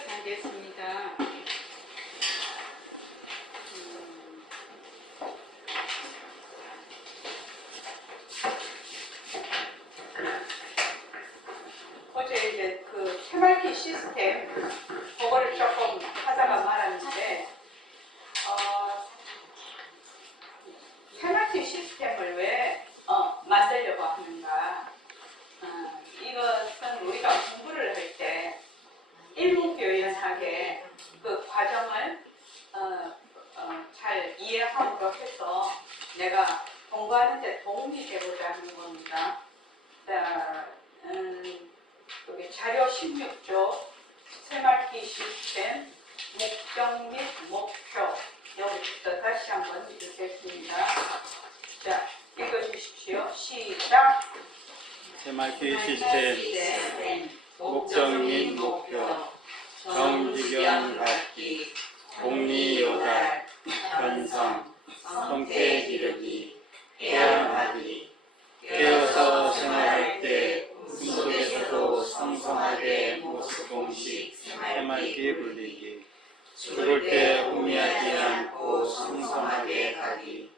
이어서 하겠습니다. 어제 이제 그 새말기 시스템 그거를 조금 하다가 말았는데 새말기 시스템을 왜 만들려고 하는가? 이것은 우리가 공부를 할 때 일목요연하게 그 과정을 잘 이해함으로 해서 내가 공부하는 데 도움이 되고자 하는 겁니다. 자, 여기 자료 16조 새말기 시스템 목적 및 목표 여기부터 다시 한번 읽겠습니다. 자, 읽어주십시오. 시작. 새말기 시스템 목적 및 목표 정지경 갖기 공리요달 편성 성태 기르기 해양하기 깨어서 생활할 때 꿈속에서도 성성하게 모습 공식 새말기 불리기 죽을 때 후미하지 않고 성성하게 가기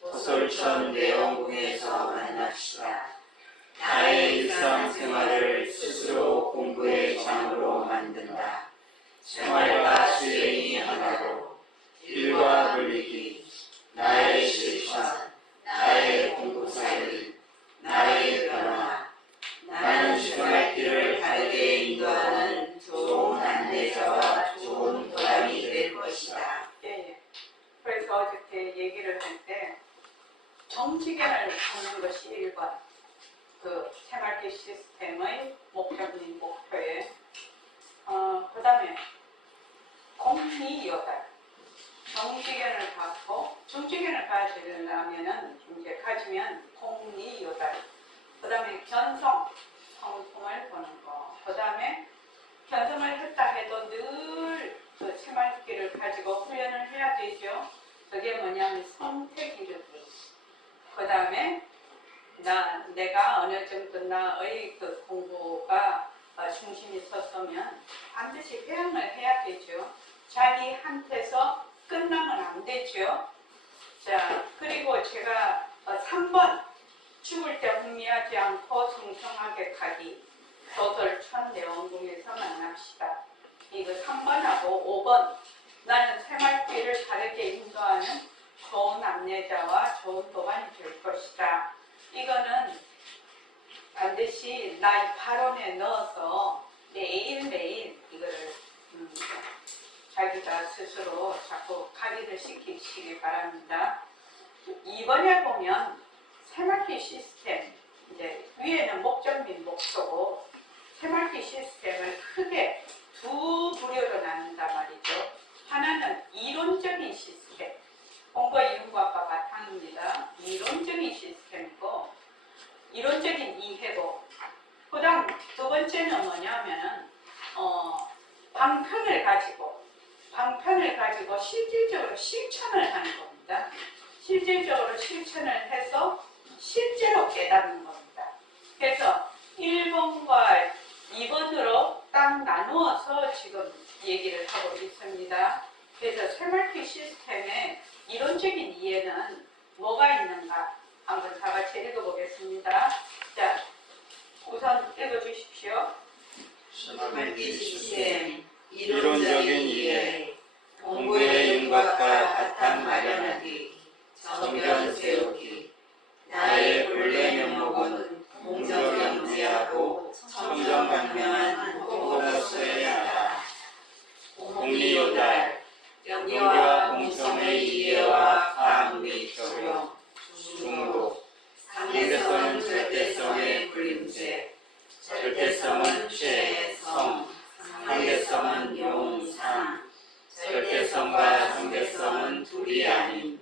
도솔천 내원궁에서 만납시다. 나의 일상생활을 스스로 공부의 장으로 만든다. 생활과 수행이 하나로 일과 불리기 나의 실천, 나의 공부사일, 나의 변화 나는 생활길을 다르게 인도하는 좋은 안내자와 좋은 도람이 될 것이다. 예. 그래서 어저께 얘기를 할 때 정지견을 보는 것이 1번 그 새말기 시스템의 목적 및 목표에 그 다음에 공리요달 정지견을 갖고 정지견을 가지려면은 이제 가지면 공리요달 그 다음에 견성 성품을 보는 거 그 다음에 견성을 했다 해도 늘 그 새말기를 가지고 훈련을 해야 되죠. 그게 뭐냐면 성태 기르기 그 다음에 내가 어느 정도 나의 그 공부가 중심이 섰으면 반드시 회양을 해야 되죠. 자기한테서 끝나면 안 되죠. 자, 그리고 제가 3번 죽을 때 흥미하지 않고 성성하게 가기 도솔천 내원궁에서 만납시다. 이거 3번하고 5번 나는 새말기를 다르게 인도하는 좋은 안내자와 좋은 도반이 될 것이다. 이거는 반드시 나의 발언에 넣어서 매일매일 이거를 자기가 스스로 자꾸 각인을 시키시기 바랍니다. 2번에 보면 새말기 시스템 이제 위에는 목적 및 목표고 새말기 시스템을 크게 두 부류로 나눈단 말이죠. 하나는 이론적인 시스템 공부와 이론과학과 바탕입니다. 이론적인 시스템이고 이론적인 이해고 그 다음 두 번째는 뭐냐면은 방편을 가지고 실질적으로 실천을 하는 겁니다. 실질적으로 실천을 해서 실제로 깨닫는 겁니다. 그래서 1번과 2번으로 딱 나누어서 지금 얘기를 하고 있습니다. 그래서 새말기 시스템의 이론적인 이해는 뭐가 있는가 한번 다 같이 읽어보겠습니다. 자, 우선 읽어주십시오. 새말기 시스템 이론적인 이해 공부의 윤곽과 바탕 마련하기 정변 세우기 나의 본래 면목은 공정경지하고 청정강명한 공공으로서야 하다. 공리요달 영리와 공정의 이해와 가항 및 적용 중도 상대성은 절대성의 불림체 절대성은 최성 상대성은 용상 절대성과 상대성은 둘이 아닌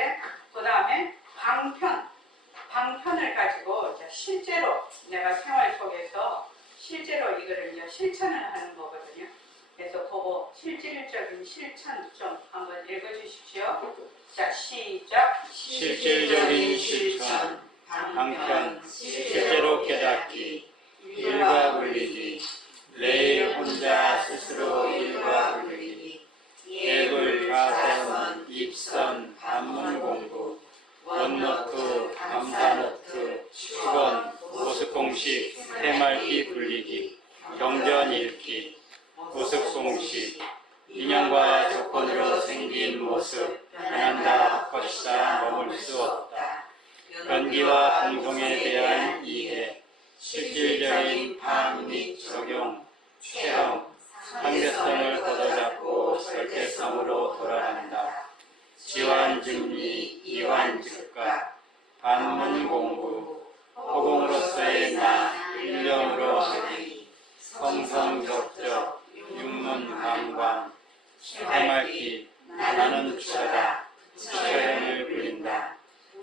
이제 그 다음에 방편을 가지고 이제 실제로 내가 생활 속에서 실제로 이거를 이제 실천을 하는 거거든요. 그래서 그거 실질적인 실천 좀 한번 읽어주십시오. 자, 시작. 실질적인 실천, 방편, 실제로 깨닫기, 일과 분리기, 매일 혼자 스스로 일과 분리기, 예불, 가선, 입선, 반문 공부, 원노트, 감사노트, 축원, 모습공식, 해맑기 분리기, 경전 읽기, 모습공식, 인연과 조건으로 생긴 모습, 변한다 것이다 머물 수 없다. 연기와 공동에 대한 이해, 실질적인 파악 및 적용, 체험, 상대성을 걷어잡고 절대성으로 돌아간다. 지환증리, 이환즉가, 반문 공부, 허공으로서의 나, 일념으로 하기, 성성적적, 육문관광, 해맑기, 나는 주자다, 부처형을 부린다.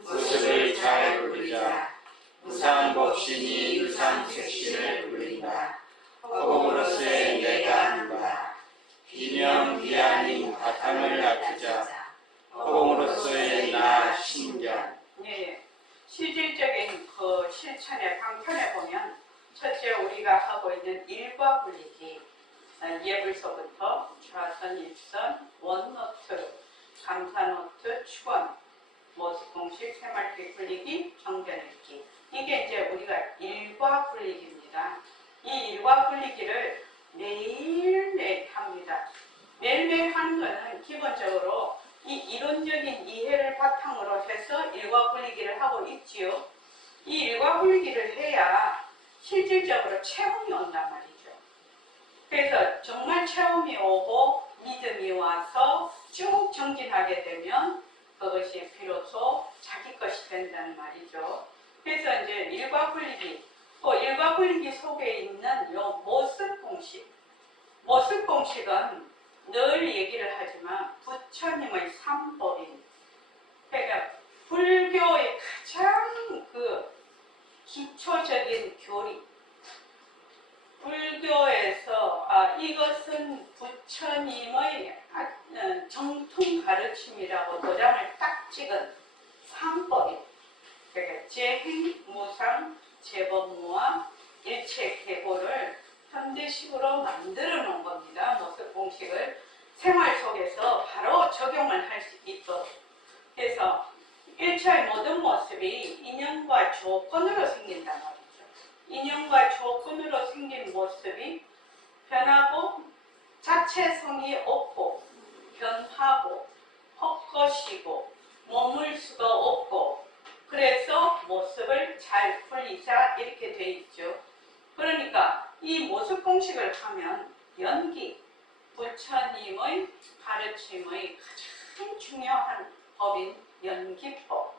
모습을 잘 부리자, 무상복신이 유상sek신을 부린다. 허공으로서의 내가 한다. 비명비아닌 바탕을 낮추자, 허공으로서의 나 신견. 네, 실질적인 그 실천의 방편에 보면 첫째 우리가 하고 있는 일과 분리기, 예불서부터 좌선, 입선, 원노트, 감사노트, 축원, 모습공식, 새말기 분리기, 정견읽기. 이게 이제 우리가 일과 분리기입니다. 이 일과 분리기를 매일매일 합니다. 매일매일 하는 것은 기본적으로 이 이론적인 이해를 바탕으로 해서 일과 분리기를 하고 있지요. 이 일과 분리기를 해야 실질적으로 체험이 온단 말이죠. 그래서 정말 체험이 오고 믿음이 와서 쭉 정진하게 되면 그것이 비로소 자기 것이 된다는 말이죠. 그래서 이제 일과 분리기, 일과 분리기 속에 있는 요 모습 공식. 모습 공식은 늘 얘기를 하지만 부처님의 삼법인, 그러니까 불교의 가장 그 기초적인 교리, 불교에서 이것은 부처님의 정통 가르침이라고 도장을 딱 찍은 삼법인, 그러니까 재행, 무상, 재법무와 일체계보를 현대식으로 만들어 놓은 겁니다. 모습 공식을 생활 속에서 바로 적용을 할 수 있도록. 그래서 일체의 모든 모습이 인연과 조건으로 생긴단 말이죠. 인연과 조건으로 생긴 모습이 변하고 자체성이 없고 변하고 헛것이고 머물 수가 없고, 그래서 모습을 잘 풀리자 이렇게 돼 있죠. 그러니까 이 모습 공식을 하면 연기, 부처님의 가르침의 가장 중요한 법인 연기법,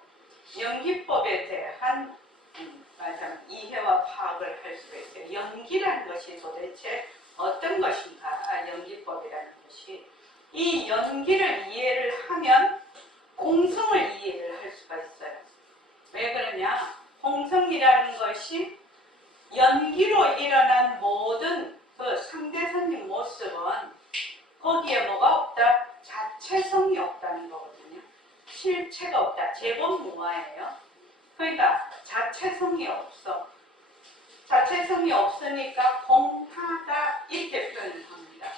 연기법에 대한 이해와 파악을 할 수가 있어요. 연기라는 것이 도대체 어떤 것인가, 연기법이라는 것이. 이 연기를 이해를 하면 공성을 이해를 할 수가 있어요. 왜 그러냐? 공성이라는 것이 연기로 일어난 모든 그 상대선의 모습은 거기에 뭐가 없다? 자체성이 없다는 거거든요. 실체가 없다. 제법무화예요. 그러니까 자체성이 없어. 자체성이 없으니까 공하다 이렇게 표현을 합니다.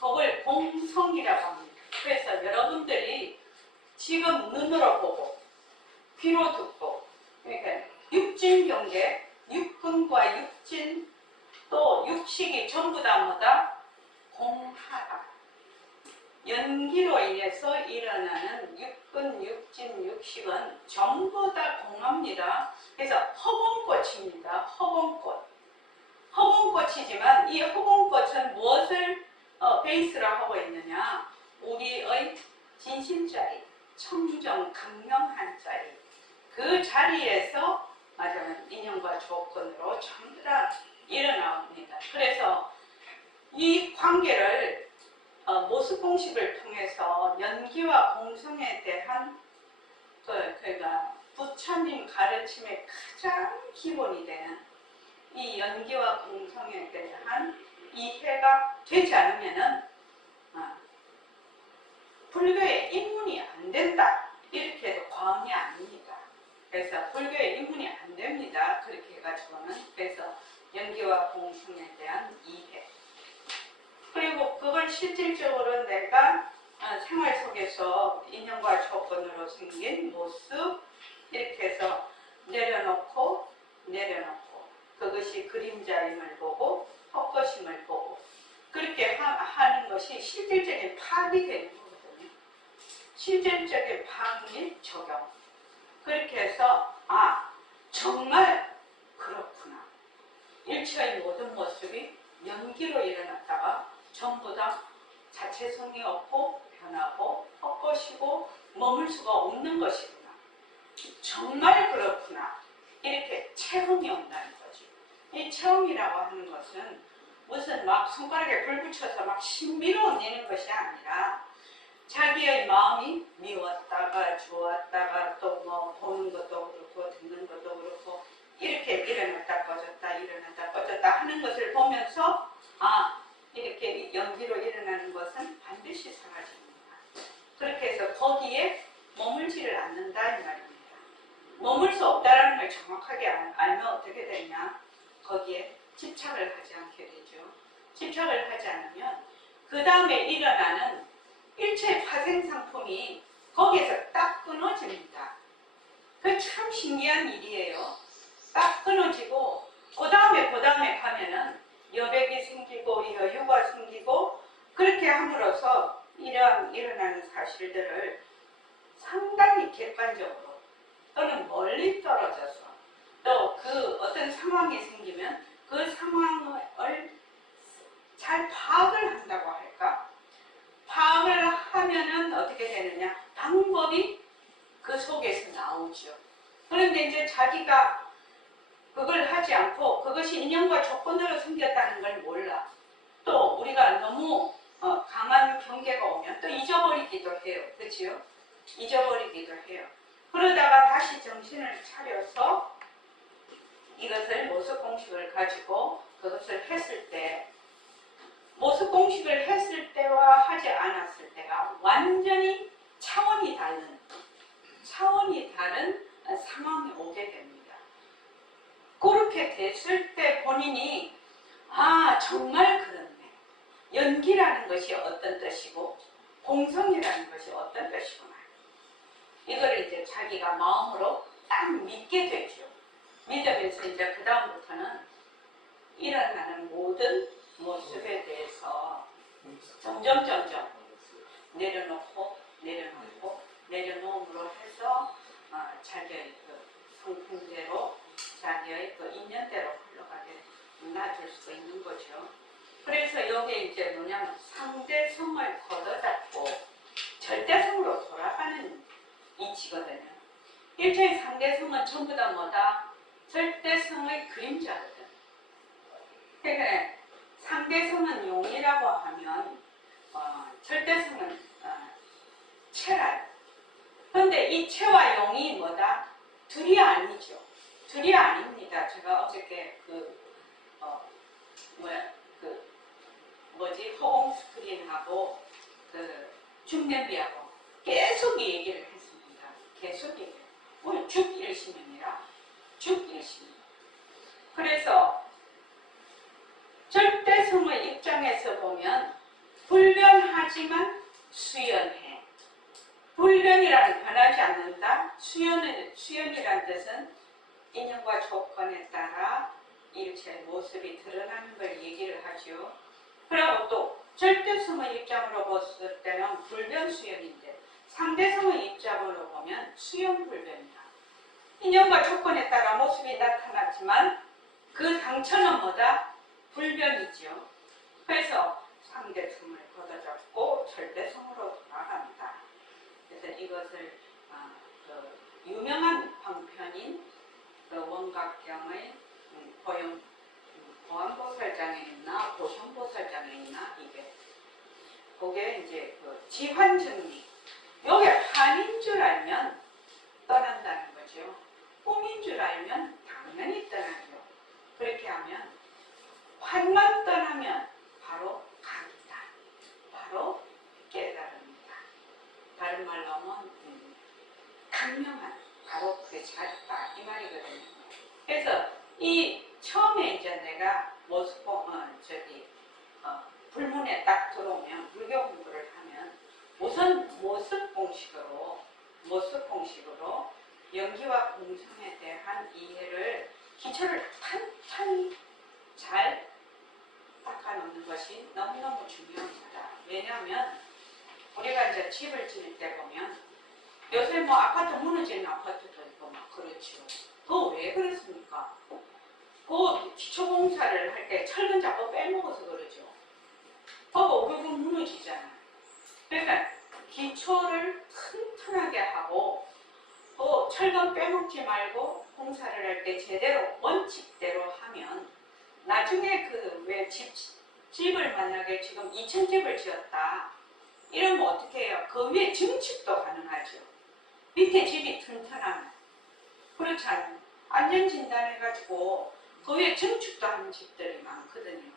그걸 공성이라고 합니다. 그래서 여러분들이 지금 눈으로 보고 귀로 듣고, 그러니까 육진 경계, 육근과 육진, 또 육식이 전부 다 뭐다? 공하다. 연기로 인해서 일어나는 육근, 육진, 육식은 전부 다 공합니다. 그래서 허공꽃입니다. 허공꽃. 허공꽃이지만 이 허공꽃은 무엇을 베이스로 하고 있느냐? 우리의 진심자리, 청정, 강명한 자리. 그 자리에서 말하면 인연과 조건으로 전부 다 일어납니다. 그래서 이 관계를 모습 공식을 통해서 연기와 공성에 대한 부처님 가르침의 가장 기본이 되는 이 연기와 공성에 대한 이해가 되지 않으면은 불교에 입문이 안 된다 이렇게 해도 과언이 아닙니다. 그래서 불교에 입문이 안 됩니다. 그렇게 해가지고는. 그래서 연기와 공성에 대한 이해, 그리고 그걸 실질적으로 내가 생활 속에서 인연과 조건으로 생긴 모습 이렇게 해서 내려놓고 그것이 그림자임을 보고 헛것임을 보고 그렇게 하는 것이 실질적인 파악이 되는 거거든요. 실질적인 파악 및 적용. 그렇게 해서 정말 그렇구나. 일체의 모든 모습이 연기로 일어났다가 전부 다 자체성이 없고 변하고 헛것이고 머물 수가 없는 것이구나. 정말 그렇구나. 이렇게 체험이 온다는 거죠. 이 체험이라고 하는 것은 무슨 막 손가락에 불 붙여서 막 신비로 내는 것이 아니라 자기의 마음이 미웠다가 좋았다가 또 뭐 보는 것도 그렇고 듣는 것도 그렇고 이렇게 일어났다 꺼졌다 일어났다 꺼졌다 하는 것을 보면서 이렇게 연기로 일어나는 것은 반드시 사라집니다. 그렇게 해서 거기에 머물지를 않는다 이 말입니다. 머물 수 없다라는 걸 정확하게 알면 어떻게 되냐? 거기에 집착을 하지 않게 되죠. 집착을 하지 않으면 그 다음에 일어나는 일체의 파생 상품이 거기에서 딱 끊어집니다. 그 참 신기한 일이에요. 딱 끊어지고 그 다음에 가면은 여백이 생기고 여유가 생기고 그렇게 함으로써 일어나는 사실들을 상당히 객관적으로 또는 멀리 떨어져서 또 그 어떤 상황이 생기면 그 상황을 잘 파악을 한다고 할까? 파악을 하면은 어떻게 되느냐? 방법이 그 속에서 나오죠. 그런데 이제 자기가 그걸 하지 않고 그것이 인연과 조건으로 생겼다는 걸 몰라. 또 우리가 너무 강한 경계가 오면 또 잊어버리기도 해요. 그렇죠? 잊어버리기도 해요. 그러다가 다시 정신을 차려서 이것을 모습 공식을 가지고 그것을 했을 때 모습 공식을 했을 때와 하지 않았을 때가 완전히 차원이 다른 상황이 오게 됩니다. 그렇게 됐을 때 본인이 정말 그렇네. 연기라는 것이 어떤 뜻이고 공성이라는 것이 어떤 뜻이구나. 이거를 이제 자기가 마음으로 딱 믿게 되죠. 믿으면서 이제 그 다음부터는 일어나는 모든 모습에 대해서 점점 내려놓음으로 해서 자기의 그 성품대로 자기의 그 인연대로 흘러가게 놔줄 수가 있는 거죠. 그래서 여기에 이제 뭐냐면 상대성을 걷어잡고 절대성으로 돌아가는 이치거든요. 일체의 상대성은 전부 다 뭐다? 절대성의 그림자거든. 그러니까 상대성은 용이라고 하면 절대성은 체랄. 그런데 이 체와 용이 뭐다? 둘이 아니죠. 둘이 아닙니다. 제가 어저께 허공 스크린하고 중냄비하고 계속 이 얘기를 했습니다. 계속 얘기를. 오늘 죽일심이니라. 죽일심. 그래서 절대성의 입장에서 보면 불변하지만 수연해. 불변이라는 변하지 않는다. 수연이라는 뜻은 인연과 조건에 따라 일체의 모습이 드러나는 걸 얘기를 하죠. 그리고 또 절대성의 입장으로 봤을 때는 불변수연인데 상대성의 입장으로 보면 수연불변이다. 인연과 조건에 따라 모습이 나타났지만 그 당처는 뭐다? 불변이죠. 그래서 상대성을 걷어잡고 절대성으로 돌아간다. 그래서 이것을 유명한 방편인 원각경의 보안보살장에 있나 보현보살장에 있나 그게 이제 지환정리. 요게 환인 줄 알면 떠난다는 거죠. 바로 그게 잘했다 이 말이거든요. 그래서 이 처음에 이제 내가 불문에 딱 들어오면 불교 공부를 하면 우선 모습 공식으로 연기와 공성에 대한 이해를 기초를 탄탄히 잘 닦아놓는 것이 너무너무 중요합니다. 왜냐하면 우리가 이제 집을 지을 때 보면 요새 뭐 아파트 무너지는 아파트도 있고 막 그렇죠. 그거 왜 그렇습니까? 그 기초공사를 할 때 철근 자꾸 빼먹어서 그러죠. 그거 오르고 무너지잖아요. 그러니까 기초를 튼튼하게 하고 또 철근 빼먹지 말고 공사를 할 때 제대로 원칙대로 하면 나중에 그 왜 집을 만약에 지금 2층 집을 지었다 이러면 어떻게 해요? 그 위에 증축도 가능하죠. 밑에 집이 튼튼하면 그렇지 않아요. 안전진단해가지고 그 위에 증축도 하는 집들이 많거든요.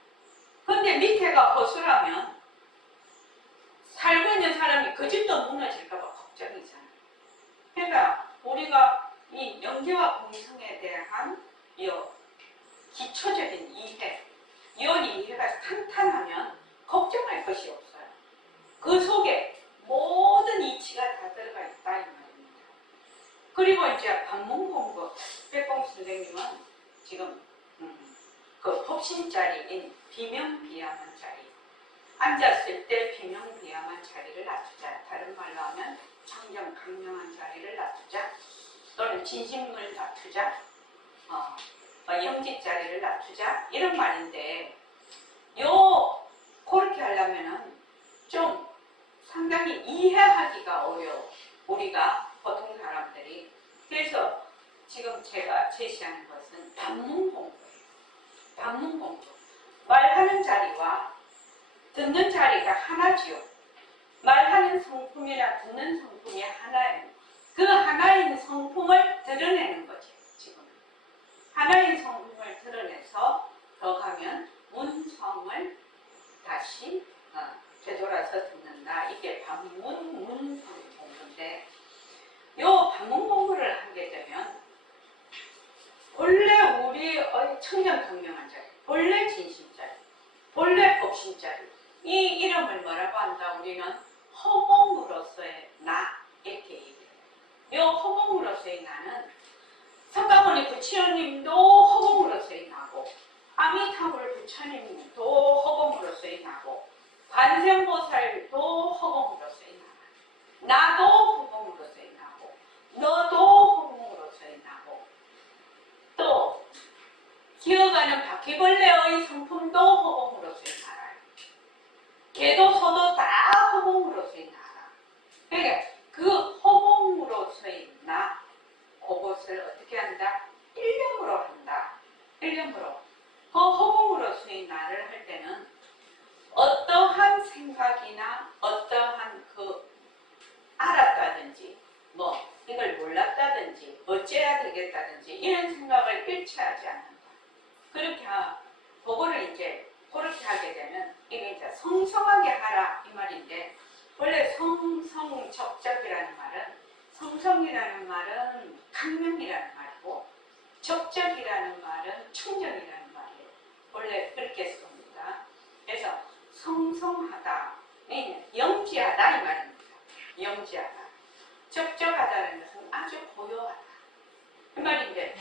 근데 밑에가 허술하면 살고 있는 사람이 그 집도 무너질까봐 걱정이잖아요. 그러니까 우리가 이 연계와 공성에 대한 이 기초적인 이해, 이해가 탄탄하면 걱정할 것이 없어요. 그 속에 모든 이치가 다 들어가 있다 이 말입니다. 그리고 이제 방문 공부, 백봉 선생님은 지금 그 법신자리인 비명비야만 자리, 앉았을 때 비명비야만 자리를 놔두자. 다른 말로 하면 청정 강명한 자리를 놔두자. 또는 진심을 놔두자. 영지 자리를 놔두자. 이런 말인데 그렇게 하려면은 좀 상당히 이해하기가 어려워. 우리가 보통 사람들이. 그래서 지금 제가 제시하는 것은 반문 공부예요. 반문 공부. 말하는 자리와 듣는 자리가 하나지요. 말하는 성품이나 듣는 성품이 하나예요. 그 하나인 성품을 드러내는 거죠. 지금 하나인 성품을 드러내서 더 가면 문성을 다시 되돌아서 듣는다. 이게 문성 공부인데 요 반문 공부를 하게 되면 본래 우리의 청정강명한 자리, 본래 진심자리, 본래 법신자리 이 이름을 뭐라고 한다? 우리는 허공으로서의 나 이렇게 얘기해요. 이 허공으로서의 나는 석가모니 부처님도 허공으로서의 나고 아미타불 부처님도 허공으로서의 나고 관세음보살도 허공으로서의 나 나도 허공으로서의 나고 너도 허공으로서의 나고 또 기어가는 바퀴벌레의 성품도 허공으로서의 나라요. 개도 소도 다 허공으로서의 나라. 그러니까 그 허공으로서의 나 그것을 어떻게 한다? 일념으로 한다. 일념으로. 그 허공으로서의 나를 할 때는 어떠한 생각이나 어떠한 그 알았다든지 뭐 이걸 몰랐다든지 어째야 되겠다든지 이런 생각을 일치하지 않는다. 그거를 이제 그렇게 하게 되면 이게 이제 성성하게 하라 이 말인데 원래 성성적적이라는 말은 성성이라는 말은 강명이라는 말이고 적적이라는 말은 충정이라는 말이에요. 원래 그렇게 씁니다. 그래서 성성하다, 영지하다 이 말입니다. 영지하다. 적적하다는 것은 아주 고요하다. 그 말인데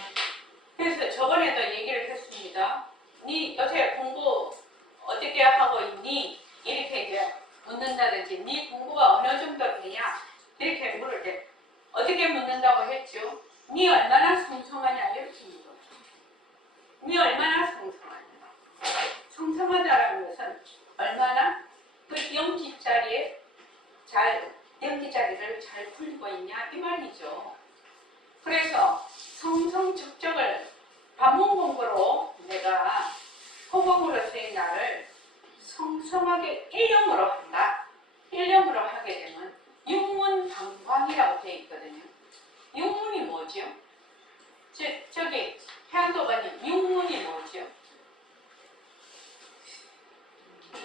그래서 저번에도 얘기를 했습니다. 네 요새 공부 어떻게 하고 있니? 이렇게 이제 묻는다든지 네 공부가 어느 정도 되냐? 이렇게 물을 때 어떻게 묻는다고 했죠? 네 얼마나 성성하냐 이렇게 묻어요. 네 얼마나 성성하냐. 성성하다라는 것은 얼마나 그 영지자리에 영지자리를 잘 풀고 있냐 이 말이죠. 그래서 성성적적을 반문 공부로 내가 허공으로서의 나를 성성하게 일념으로 한다. 일념으로 하게 되면 육문방광이라고 되어 있거든요. 육문이 뭐죠? 저기 해안도반님 육문이 뭐죠?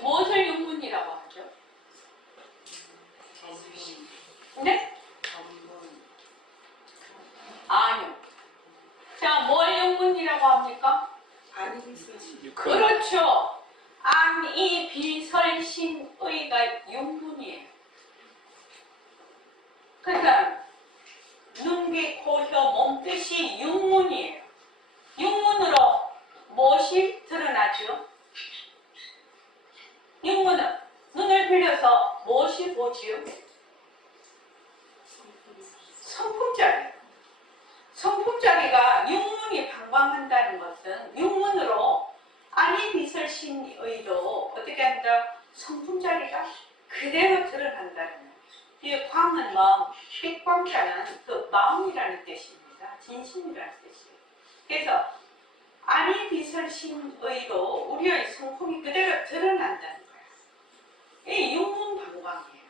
무엇을 육문이라고 하죠? 네? 무엇이라고 합니까? 아니 비설신. 그렇죠. 안이 비설신의가 육문이에요. 그러니까 눈, 귀, 코, 혀, 몸 뜻이 육문이에요. 육문으로 무엇이 드러나죠? 육문은 눈을 빌려서 무엇이 보지요? 성품자리. 성품자리가 육문이 방광한다는 것은 육문으로 안이 비설신의로 어떻게 한다? 성품자리가 그대로 드러난다는 거예요. 이 광은 마음, 빛광자는 그 마음이라는 뜻입니다. 진심이라는 뜻이에요. 그래서 안이 비설신의로 우리의 성품이 그대로 드러난다는 거예요. 이 육문방광이에요.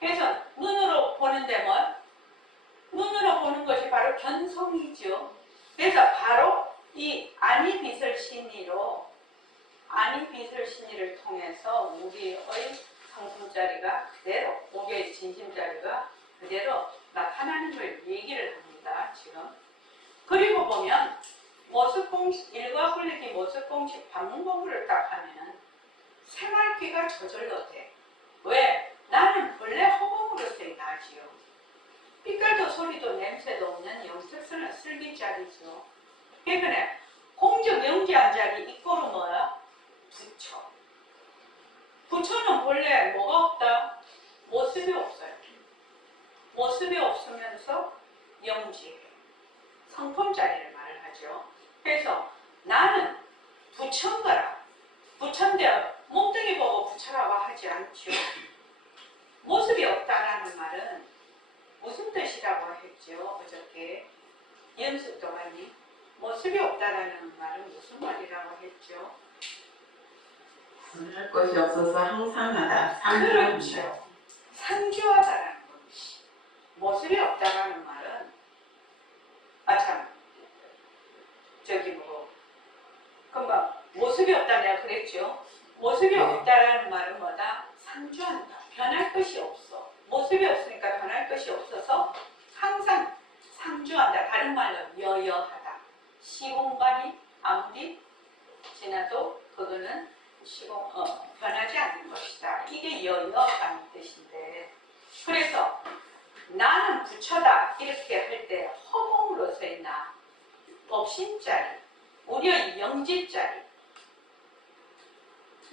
그래서 눈으로 보는데 뭐? 눈으로 보는 것이 바로 견성이죠. 그래서 바로 이 안이 비설신의로 안이 비설신의를 통해서 우리의 성품자리가 그대로, 우리의 진심자리가 그대로 나타나는 걸 얘기를 합니다. 지금. 그리고 보면 모습공식, 일과 굴리기 모습공식 방문공부를 딱 하면은 생활기가 저절로 돼. 왜? 나는 본래 허공으로서의 나지요. 빛깔도 소리도 냄새도 없는 영특선은 슬기자리죠. 그러니까 공적 영지한 자리 이꼬로 뭐야? 부처. 부처는 본래 뭐가 없다? 모습이 없어요. 모습이 없으면서 영지해. 성품자리를 말을 하죠. 그래서 나는 부처인거라. 부처인데 몸뚱이 보고 부처라고 하지 않죠. 모습이 없다라는 말은 무슨 뜻이라고 했죠? 어저께 연습 동안이 모습이 없다라는 말은 무슨 말이라고 했죠? 할 것이 없어서 항상 하다. 그렇죠. 상주하다라는 겁니다. 모습이 없다라는 말은 저기 금방 모습이 없다 내가 그랬죠. 모습이 없다라는 말은 뭐다? 상주한다. 변할 것이 없어. 모습이 없으니까 변할 것이 없어서 항상 상주한다. 다른 말로 여여하다. 시공간이 아무리 지나도 그거는 변하지 않는 것이다. 이게 여여라는 뜻인데, 그래서 나는 부처다 이렇게 할 때 허공으로서의 나, 법신자리, 우리의 영지자리.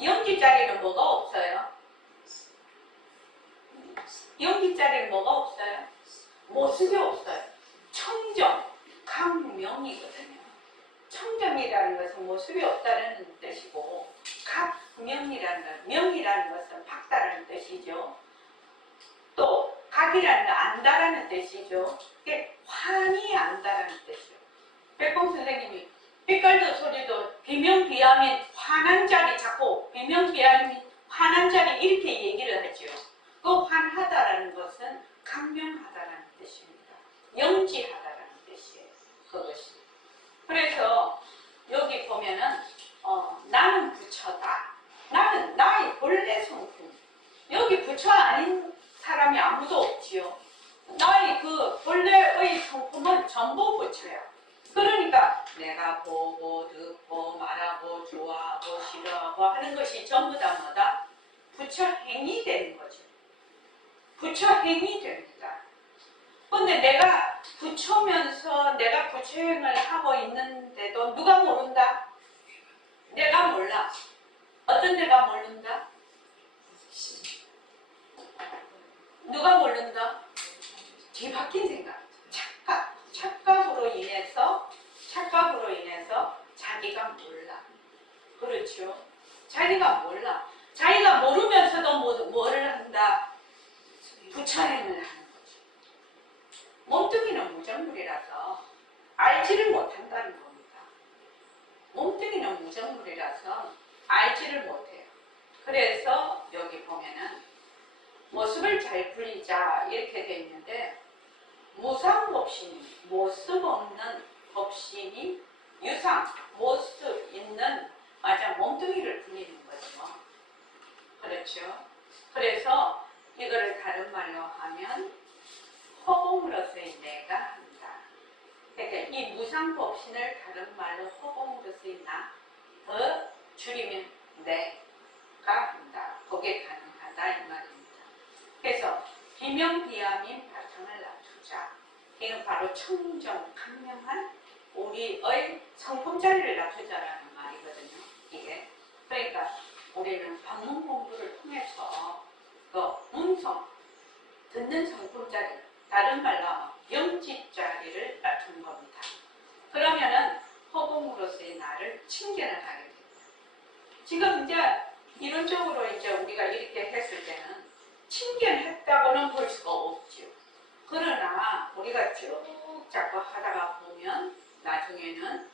영지자리는 뭐가 없어요? 영지자리는 뭐가 없어요? 모습이 없어요. 청정, 강명이거든요. 청정이라는 것은 모습이 없다는 뜻이고, 명이라는 것은 밝다라는 뜻이죠. 또 각이라는 건 안다라는 뜻이죠. 그게 환히 안다라는 뜻이죠. 백봉 선생님이 빛깔도 소리도 비명비암인 환한 자리, 자꾸 비명비암인 환한 자리 이렇게 얘기를 하죠. 그 환하다라는 것은 강명하다라는 뜻입니다. 영지하다라는 뜻이에요. 그것이. 그래서 여기 보면은 나는 부처다. 나는 나의 본래 성품. 여기 부처 아닌 사람이 아무도 없지요. 나의 그 본래의 성품은 전부 부처야. 그러니까 내가 보고 듣고 말하고 좋아하고 싫어하고 하는 것이 전부 다 뭐다? 부처 행위 되는 거죠. 부처 행위 됩니다. 근데 내가 부처면서 내가 부처행을 하고 있는데도 누가 모른다? 내가 몰라. 어떤 데가 모른다? 누가 모른다? 뒤바뀐 생각. 착각으로 인해서 자기가 몰라. 그렇죠? 자기가 몰라. 자기가 모르면서도 뭐를 한다? 부처행을 하는 거죠. 몸뚱이는 무정물이라서 알지를 못한다는 겁니다. 몸뚱이는 무정물이라서 알지를 못해요. 그래서 여기 보면은 모습을 잘 불리자 이렇게 돼 있는데, 무상법신이 모습 없는 법신이 유상 모습 있는 몸뚱이를 불리는 거죠. 그렇죠? 그래서 이거를 다른 말로 하면 허공으로서의 내가 한다. 그러니까 이 무상법신을 다른 말로 허공으로 쓰이나 더 줄이면 내가 한다. 거기에 가능하다 이 말입니다. 그래서 비명비암인 바탕을 놔두자. 이는 바로 청정, 강명한 우리의 성품자리를 놔두자라는 말이거든요. 이게 그러니까 우리는 방문 공부를 통해서 그 음성, 듣는 성품자리, 다른 말로 영지자리를 낮춘 겁니다. 그러면은 허공으로서의 나를 칭견을 하게 됩니다. 지금 이제 이론적으로 이제 우리가 이렇게 했을 때는 칭견했다고는 볼 수가 없죠. 그러나 우리가 쭉 자꾸 하다가 보면 나중에는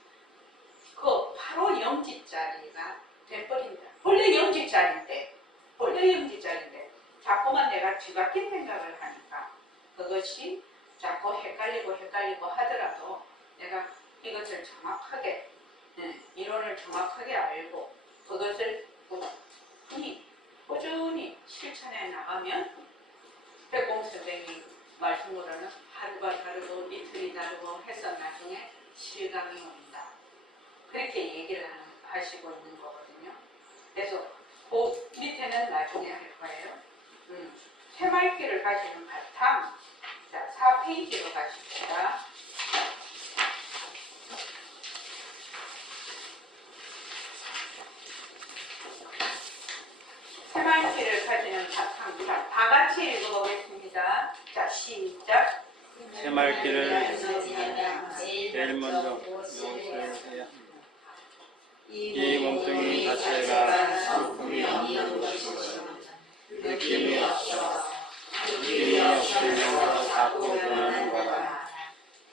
그 바로 영지자리가 돼버린다. 원래 영지자리인데 자꾸만 내가 뒤바뀐 생각을 하니까 그것이 자꾸 헷갈리고 하더라도 내가 이것을 정확하게 이론을 정확하게 알고 그것을 꾸준히 실천해 나가면 백공 선생님 말씀으로는 하루가 다르고 이틀이 다르고 해서 나중에 실감이 온다. 그렇게 얘기를 하시고 있는 거거든요. 그래서 그 밑에는 나중에 할 거예요. 새말귀를 가지는 바탕. 자, 4페이지로 가십시다. 새말귀를 가지는 바탕. 자, 다 같이 읽어보겠습니다. 자, 시작. 새말귀를 제일 먼저 무엇을 해야 합니다. 이 몸뚱이 자체가 성품이 없는 것이고 느낌이 없으면서 자꾸 드는 거다.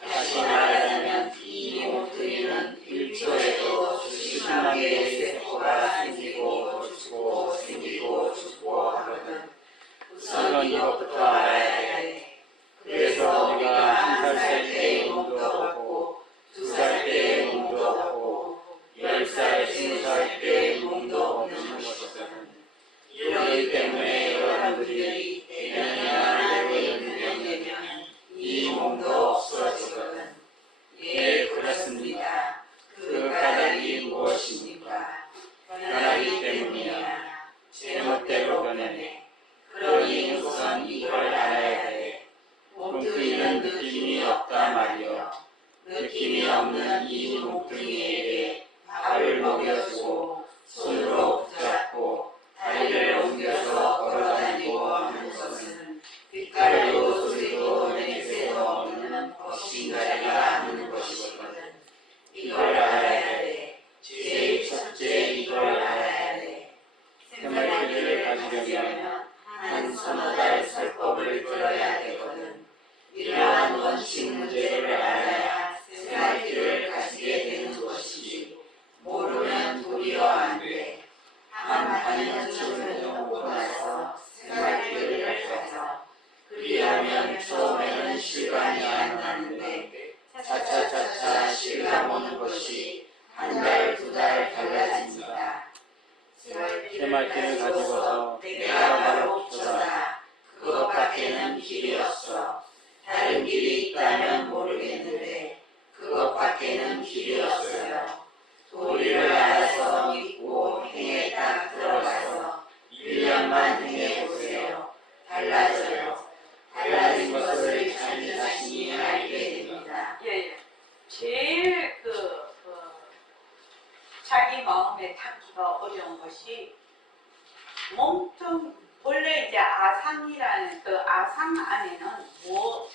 다시 말하자면 이 몸뚱이는 1초에도 수십만 개의 세포가 생기고 죽고 하거든. 우선 이것부터 알아야 돼. 그래서 우리가 1살 때의 몸도 없고 2살 때의 몸도 없고 10살, 20살 때의 몸도 없는 것이거든. 그렇기 때문에 여러분들이 대면이나 내면되면 이 몸도 없어지거든. 예, 그렇습니다. 그 까닭이 무엇입니까? 변하기 때문이야. 제멋대로 변해. 그러니 우선 이걸 알아야 돼. 몸뚱이는 느낌이 없단 말이요. 느낌이 없는 이 몸뚱이에게 밥을 먹여주고 손으로 붙잡고 다리를 옮겨서 걸어다니고 하는 것은 빛깔도 소리도 냄새도 없는 법신자리가 하는 것이거든. 이걸 알아야 돼. 제일 첫째 이걸 알아야 돼. 새말귀를 가지려면 한 서너 달 설법을 들어야 되거든. 이러한 원칙 문제를 알아야 새말귀를 가지게 되는 것이지. 모르면 도리어 안 돼. 한 8년쯤을 넘고 나서 새말귀를 가져. 그리하면 처음에는 실감이 안 나는데 차차차차 실감 오는 것이 한 달, 두 달 달라집니다. 새말귀를 가지고서 내가 바로 부처다. 그것밖에는 길이 없어. 다른 길이 있다면 모르겠는데 그것밖에는 길이 없어요. 도리를 알아서 믿고 행에 딱 들어가서 1년만 행해보세요. 달라져요. 달라진 것을 자기 자신이 알게 됩니다. 예. 제일 자기 마음에 닿기가 어려운 것이 몸뚱 원래 이제 아상이라는 그 아상 안에는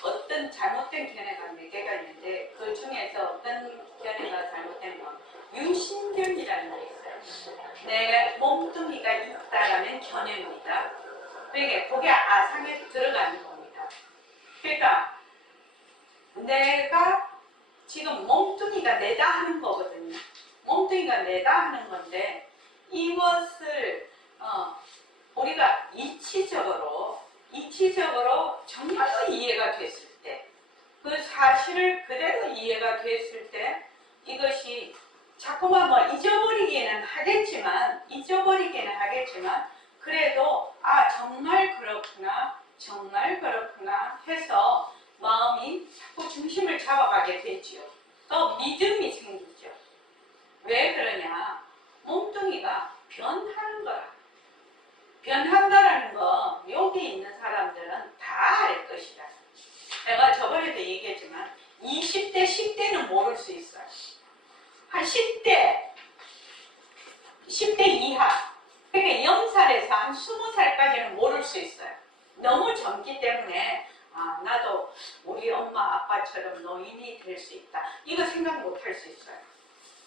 어떤 잘못된 견해가 4개가 있는데 그 중에서 어떤 견해가 잘못된 건 유신견이라는 게 있어요. 내 몸뚱이가 있다라는 견해입니다. 그러니까 그게 아상에 들어가는 겁니다. 그러니까 내가 지금 몸뚱이가 내다 하는 거거든요. 몸뚱이가 내다 하는 건데 이것을 우리가 이치적으로 정말로 이해가 됐을 때 그 사실을 그대로 이해가 됐을 때 이것이 자꾸만 잊어버리기는 하겠지만 그래도 정말 그렇구나 해서 마음이 자꾸 중심을 잡아가게 되지요. 또 믿음이 생기죠. 왜 그러냐? 몸뚱이가 변하는 거라. 변한다라는 거 여기 있는 사람들은 다 알 것이다. 내가 저번에도 얘기했지만 20대, 10대는 모를 수 있어요. 한 10대 이하, 그러니까 0살에서 한 20살까지는 모를 수 있어요. 너무 젊기 때문에 아, 나도 우리 엄마 아빠처럼 노인이 될 수 있다. 이거 생각 못 할 수 있어요.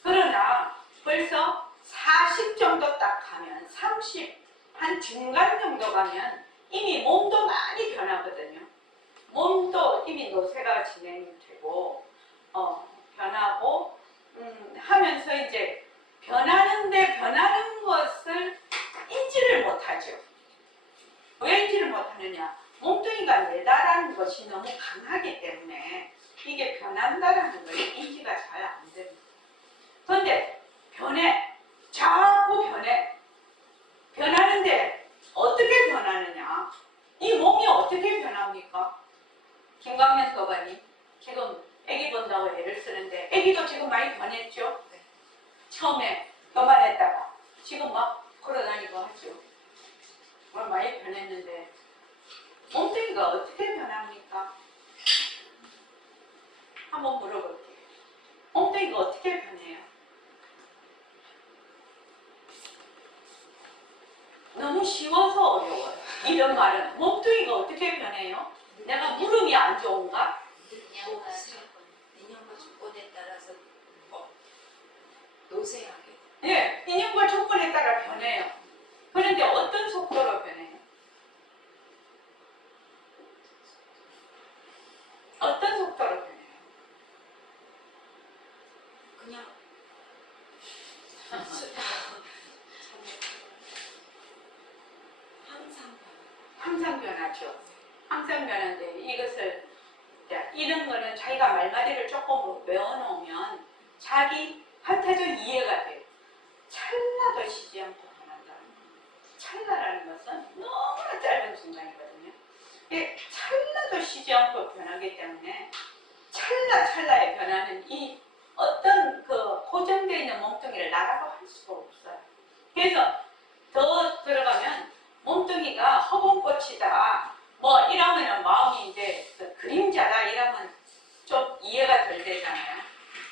그러나 벌써 40 정도 딱 가면 30, 한 중간 정도 가면 이미 몸도 많이 변하거든요. 몸도 이미 노쇠가 진행되고 변하고 하면서 이제 변하는 것을 인지를 못하죠. 왜 인지를 못하느냐? 몸뚱이가 내다라는 것이 너무 강하기 때문에 이게 변한다라는 걸 인지가 잘 안 됩니다. 그런데 자꾸 변하는데 어떻게 변하느냐? 이 몸이 어떻게 변합니까? 김광현 소관님, 지금 아기 본다고 애를 쓰는데 아기도 지금 많이 변했죠? 처음에 교만했다가 지금 막 걸어다니고 하죠. 많이 변했는데 몸뚱이가 어떻게 변합니까? 한번 물어볼게요. 몸뚱이가 어떻게 변해요? 너무 쉬워서 어려워요. 이런 말은 몸뚱이가 어떻게 변해요? 내가 무릎이 안 좋은가? 인연과 조건에 따라서 노쇠하게. 네, 인연과 조건에 따라 변해요. 그런데 어떤 속도로 변해요? 어떤 속도로 변해요? 그냥 항상 변하죠. 항상 변하는데 이것을 이런 거는 자기가 말마디를 조금 외워놓으면 자기 한테도 이해가 돼요. 찰나도 쉬지 않고 변한다는 거예요. 찰나라는 것은 너무나 짧은 순간이거든요. 찰나도 쉬지 않고 변하기 때문에 찰나에 변하는 이 어떤 그 고정되어 있는 몸뚱이를 나라고 할 수가 없어요. 그래서 더 들어가면 몸뚱이가 허공꽃이다 뭐 이러면은 마음이 이제 그 그림자다 이러면 좀 이해가 덜 되잖아요.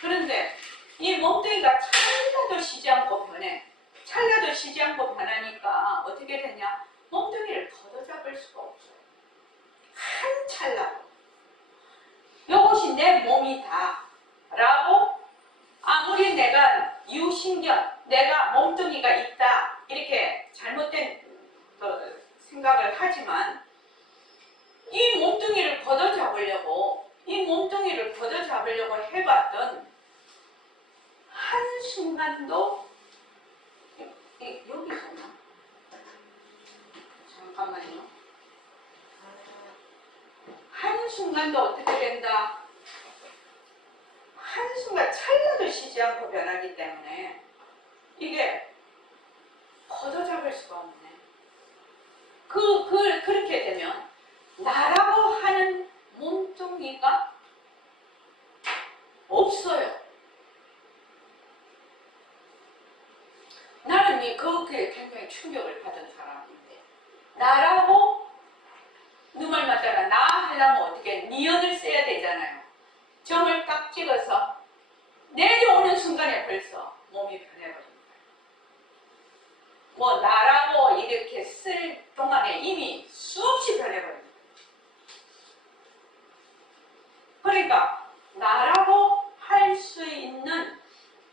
그런데 이 몸뚱이가 찰나도 쉬지 않고 변해. 찰나도 쉬지 않고 변하니까 어떻게 되냐? 몸뚱이를 걷어잡을 수가 없어요. 한 찰나로 이것이 내 몸이다 라고 아무리 내가 유신견, 내가 몸뚱이가 있다 이렇게 잘못된 생각을 하지만 이 몸뚱이를 걷어잡으려고 해봤던 한순간도 여기서나 잠깐만요. 한순간도 어떻게 된다? 한순간 찰나도 쉬지 않고 변하기 때문에 이게 걷어잡을 수가 없네. 그렇게 되면 나라고 하는 몸뚱이가 없어요. 나는 그렇게 굉장히 충격을 받은 사람인데 나라고 누말 맞다가 나 하려면 어떻게 니언을 써야 되잖아요. 점을 딱 찍어서 내려오는 순간에 벌써 몸이 변해버립니다. 뭐 나라고 이렇게 쓸 동안에 이미 수없이 변해버립니다. 그러니까 나라고 할 수 있는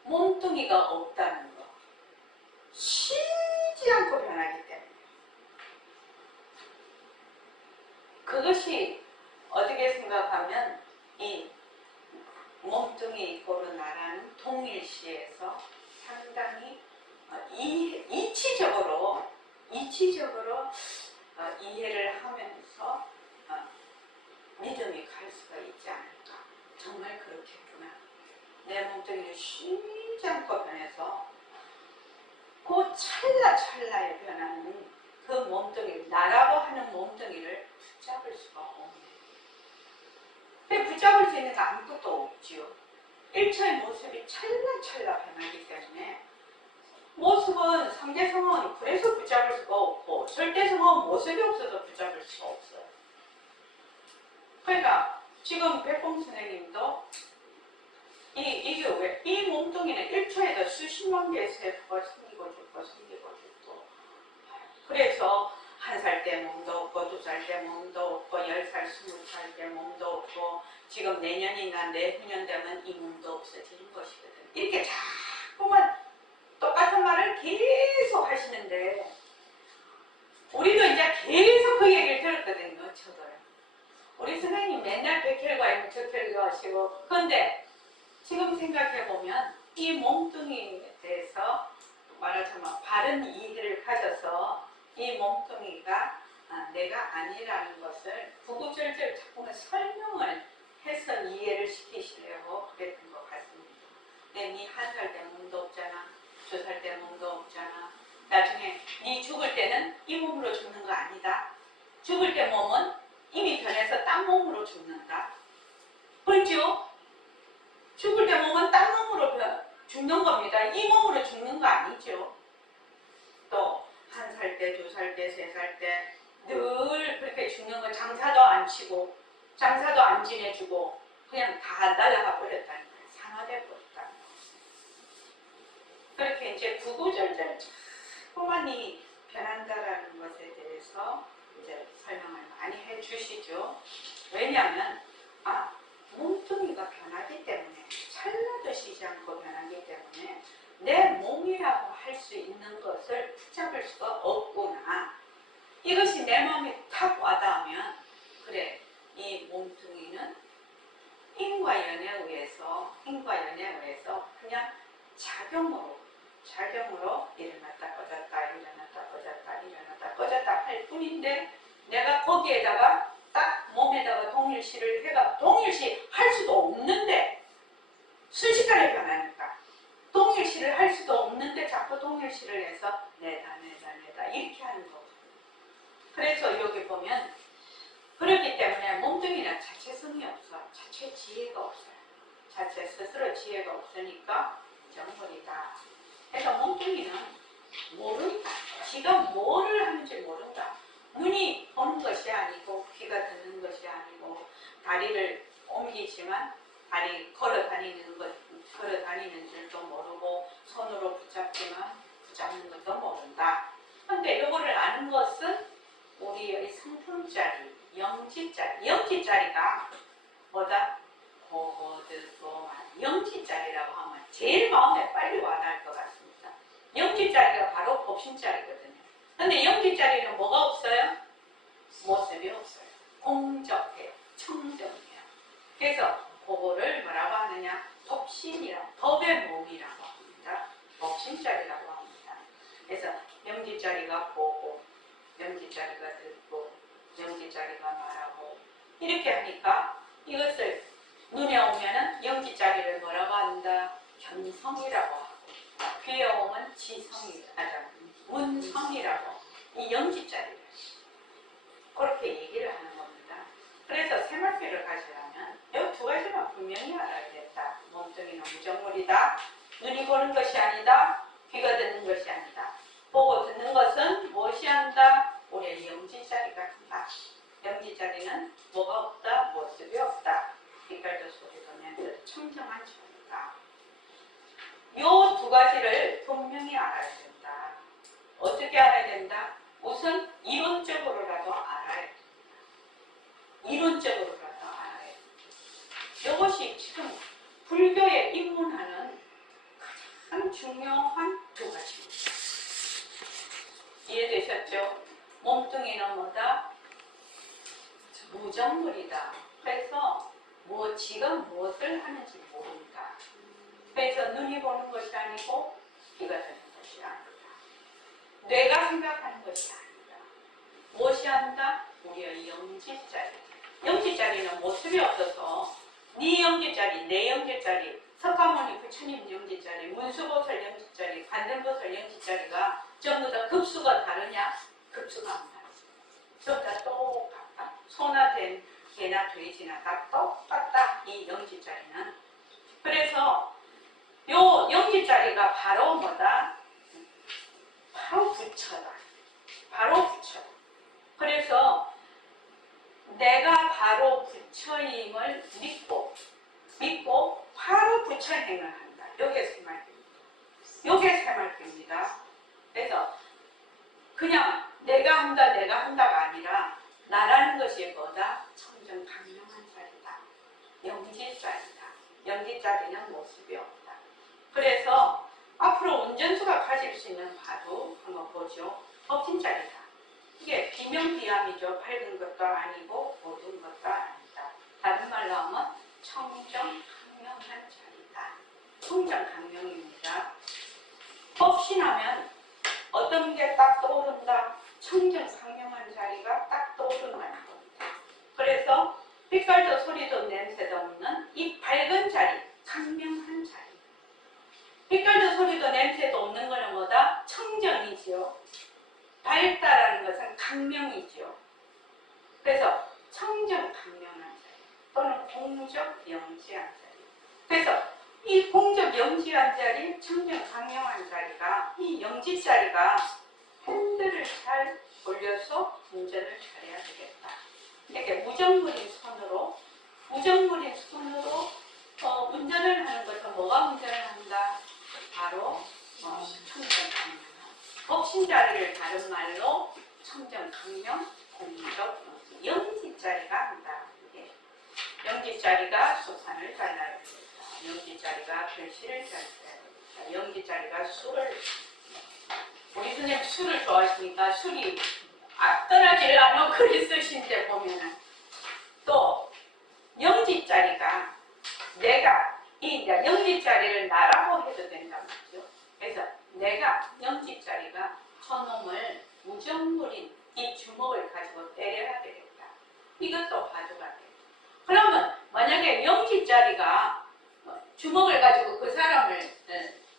몸뚱이가 없다는 거. 쉬지 않고 변하기 때문에. 그것이 어떻게 생각하면 이 몸뚱이 고르 나라는 동일시에서 상당히 이치적으로 이해를 하면서 믿음이 갈 수가 있지 않을까. 정말 그렇겠구나. 내 몸뚱이를 쉬지 않고 변해서 그 찰나에 변하는 그 몸뚱이, 나라고 하는 몸뚱이를 붙잡을 수가 없네. 근데 붙잡을 수 있는 게 아무것도 없지요. 일처의 모습이 찰나찰나 변하기 때문에 모습은 상대성은 그래서 붙잡을 수가 없고 절대성은 모습이 없어서 붙잡을 수가 없어요. 그러니까 지금 백봉 선생님도 이게 왜? 이 몸뚱이는 1초에도 수십만 개의 세포가 생기고 죽고 생기고 죽고 그래서 1살 때 몸도 없고 2살 때 몸도 없고 10살, 20살 때 몸도 없고 지금 내년이나 내후년 되면 이 몸도 없어지는 것이거든. 이렇게 자꾸만 똑같은 말을 계속 하시는데 우리도 이제 계속 그 얘기를 들었거든요. 저도요. 우리 선생님 맨날 백혈과 적혈과 하시고 그런데 지금 생각해보면 이 몸뚱이에 대해서 말하자면 바른 이해를 가져서 이 몸뚱이가 내가 아니라는 것을 구구절절 자꾸만 설명을 해서 이해를 시키시려고 그랬던 것 같습니다. 네 1살 때 몸도 없잖아. 2살 때 몸도 없잖아. 나중에 네 죽을 때는 이 몸으로 죽는 거 아니다. 죽을 때 몸은 이미 변해서 딴 몸으로 죽는다. 그렇죠? 죽을 때 몸은 딴 몸으로 죽는 겁니다. 이 몸으로 죽는 거 아니죠. 또 1살 때, 2살 때, 3살 때 늘 그렇게 죽는 거 장사도 안 치고 장사도 안 지내주고 그냥 다 날아가 버렸다는 거예요. 산화돼 버렸다는 거예요. 그렇게 이제 구구절절 자꾸만 이 변한다라는 것에 대해서 이제 설명을 많이 해주시죠. 왜냐하면 몸뚱이가 변하기 때문에 찰나도 쉬지 않고 변하기 때문에 내 몸이라고 할 수 있는 것을 붙잡을 수가 없구나. 이것이 내 마음에 탁 와닿으면 그래 이 몸뚱이는 힘과 연에 의해서 그냥 작용으로 일어났다 꺼졌다 일어났다 꺼졌다 일어났다 꺼졌다 할 뿐인데 내가 거기에다가 딱 몸에다가 동일시를 해가 동일시 할 수도 없는데 순식간에 변하니까 동일시를 할 수도 없는데 자꾸 동일시를 해서 내다 이렇게 하는 거죠. 그래서 여기 보면 그렇기 때문에 몸뚱이는 자체성이 없어. 자체 지혜가 없어요. 자체 스스로 지혜가 없으니까 정벌이다. 그래서 몸뚱이는 모른다. 지가 뭐를 하는지 모른다. 눈이 보는 것이 아니고 귀가 듣는 것이 아니고 다리를 옮기지만 다리 걸어 다니는 줄도 모르고 손으로 붙잡는 것도 모른다. 그런데 이거를 아는 것은 우리의 성품짜리, 영지짜리가 뭐다? 영지짜리라고 하면 제일 마음에 빨리 와닿을 것 같습니다. 영지짜리가 바로 법신짜리거든요. 근데 영지짜리는 뭐가 없어요? 모습이 없어요. 공적해요. 청정해요. 그래서 그거를 뭐라고 하느냐? 법신이라고, 법의 몸이라고 합니다. 법신짜리라고 합니다. 그래서 영지짜리가 보고, 영지짜리가 듣고, 영지짜리가 말하고 이렇게 하니까 이것을 눈에 오면은 영지짜리를 뭐라고 한다? 견성이라고 하고 귀에 오면 문성이라고 이 영지짜리를 그렇게 얘기를 하는 겁니다. 그래서 생활비를 가지려면 이 두 가지만 분명히 알아야 된다. 몸뚱이는 무정물이다. 눈이 보는 것이 아니다. 귀가 듣는 것이 아니다. 보고 듣는 것은 무엇이 한다? 우리의 영지짜리가 한다. 영지짜리는 뭐가 없다? 모습이 없다. 빛깔도 소리도 내는 청정한 존이다. 이 두 가지를 분명히 알아야 된다. 어떻게 알아야 된다? 우선 이론적으로라도 알아야 된다. 이론적으로라도 알아야 된다. 이것이 지금 불교에 입문하는 가장 중요한 두 가지입니다. 이해되셨죠? 몸뚱이는 뭐다? 무정물이다. 그래서 지가 무엇을 하는지 모른다. 그래서 눈이 보는 것이 아니고 귀가 듣는 것이 아니다. 뇌가 생각하는 것이 아니다. 무엇이 한다? 우리의 영지짜리. 영지짜리는 모습이 없어서 네 영지짜리, 내 영지짜리, 석가모니 부처님 영지짜리, 문수보살 영지짜리, 관세음보살 영지짜리가 전부 다 급수가 다르냐? 급수가 안 다르죠. 전부 다 똑같다. 소나 개나 돼지나 다 똑같다. 이 영지짜리는. 그래서 영지자리가 바로 뭐다? 바로 부처다. 바로 부처다. 그래서 내가 바로 부처임을 믿고 바로 부처 행을 한다. 요게 새말입니다. 요게 새말입니다. 그래서 그냥 내가 한다가 아니라 나라는 것이 뭐다? 청정강명한 자리다. 영지자리다. 영지자리는 모습이 없다. 그래서 앞으로 운전수가 가질 수 있는 바도 한번 보죠. 법진자리다. 이게 비명비암이죠. 밝은 것도 아니고 어두운 것도 아니다. 다른 말로 하면 청정강명한 자리다. 청정강명입니다. 법신하면 어떤 게 딱 떠오른다? 청정강명한 자리가 딱 떠오른다는 겁니다. 그래서 빛깔도 소리도 냄새도 없는 이 밝은 자리, 강명한 자리. 빛깔도 소리도 냄새도 없는 거는 뭐다? 청정이지요. 밝다라는 것은 강명이지요. 그래서 청정 강명한 자리 또는 공적 영지한 자리. 그래서 이 공적 영지한 자리, 청정 강명한 자리가 이 영지 자리가 핸들을 잘 올려서 운전을 잘해야 되겠다. 이렇게 무정물인 손으로 운전을 하는 것은 뭐가 운전을 한다? 바로 청정 강명. 법신자리를 다른 말로 청정 강명, 공적 영지자리가 한다. 영지자리가 소산을 잘라야 되겠다. 영지자리가 글씨를 잘 써야 되겠다. 영지자리가 술을, 우리 선생님 술을 좋아하시니까 술이 떨어지려면 글을 쓰신 데 보면은 또 영지자리가 내가 이 영지자리를 나라고 해도 된단 말이죠. 그래서 내가 영지자리가 저놈을 무정물인 이 주먹을 가지고 때려야 되겠다. 이것도 화두가 돼. 그러면 만약에 영지자리가 주먹을 가지고 그 사람을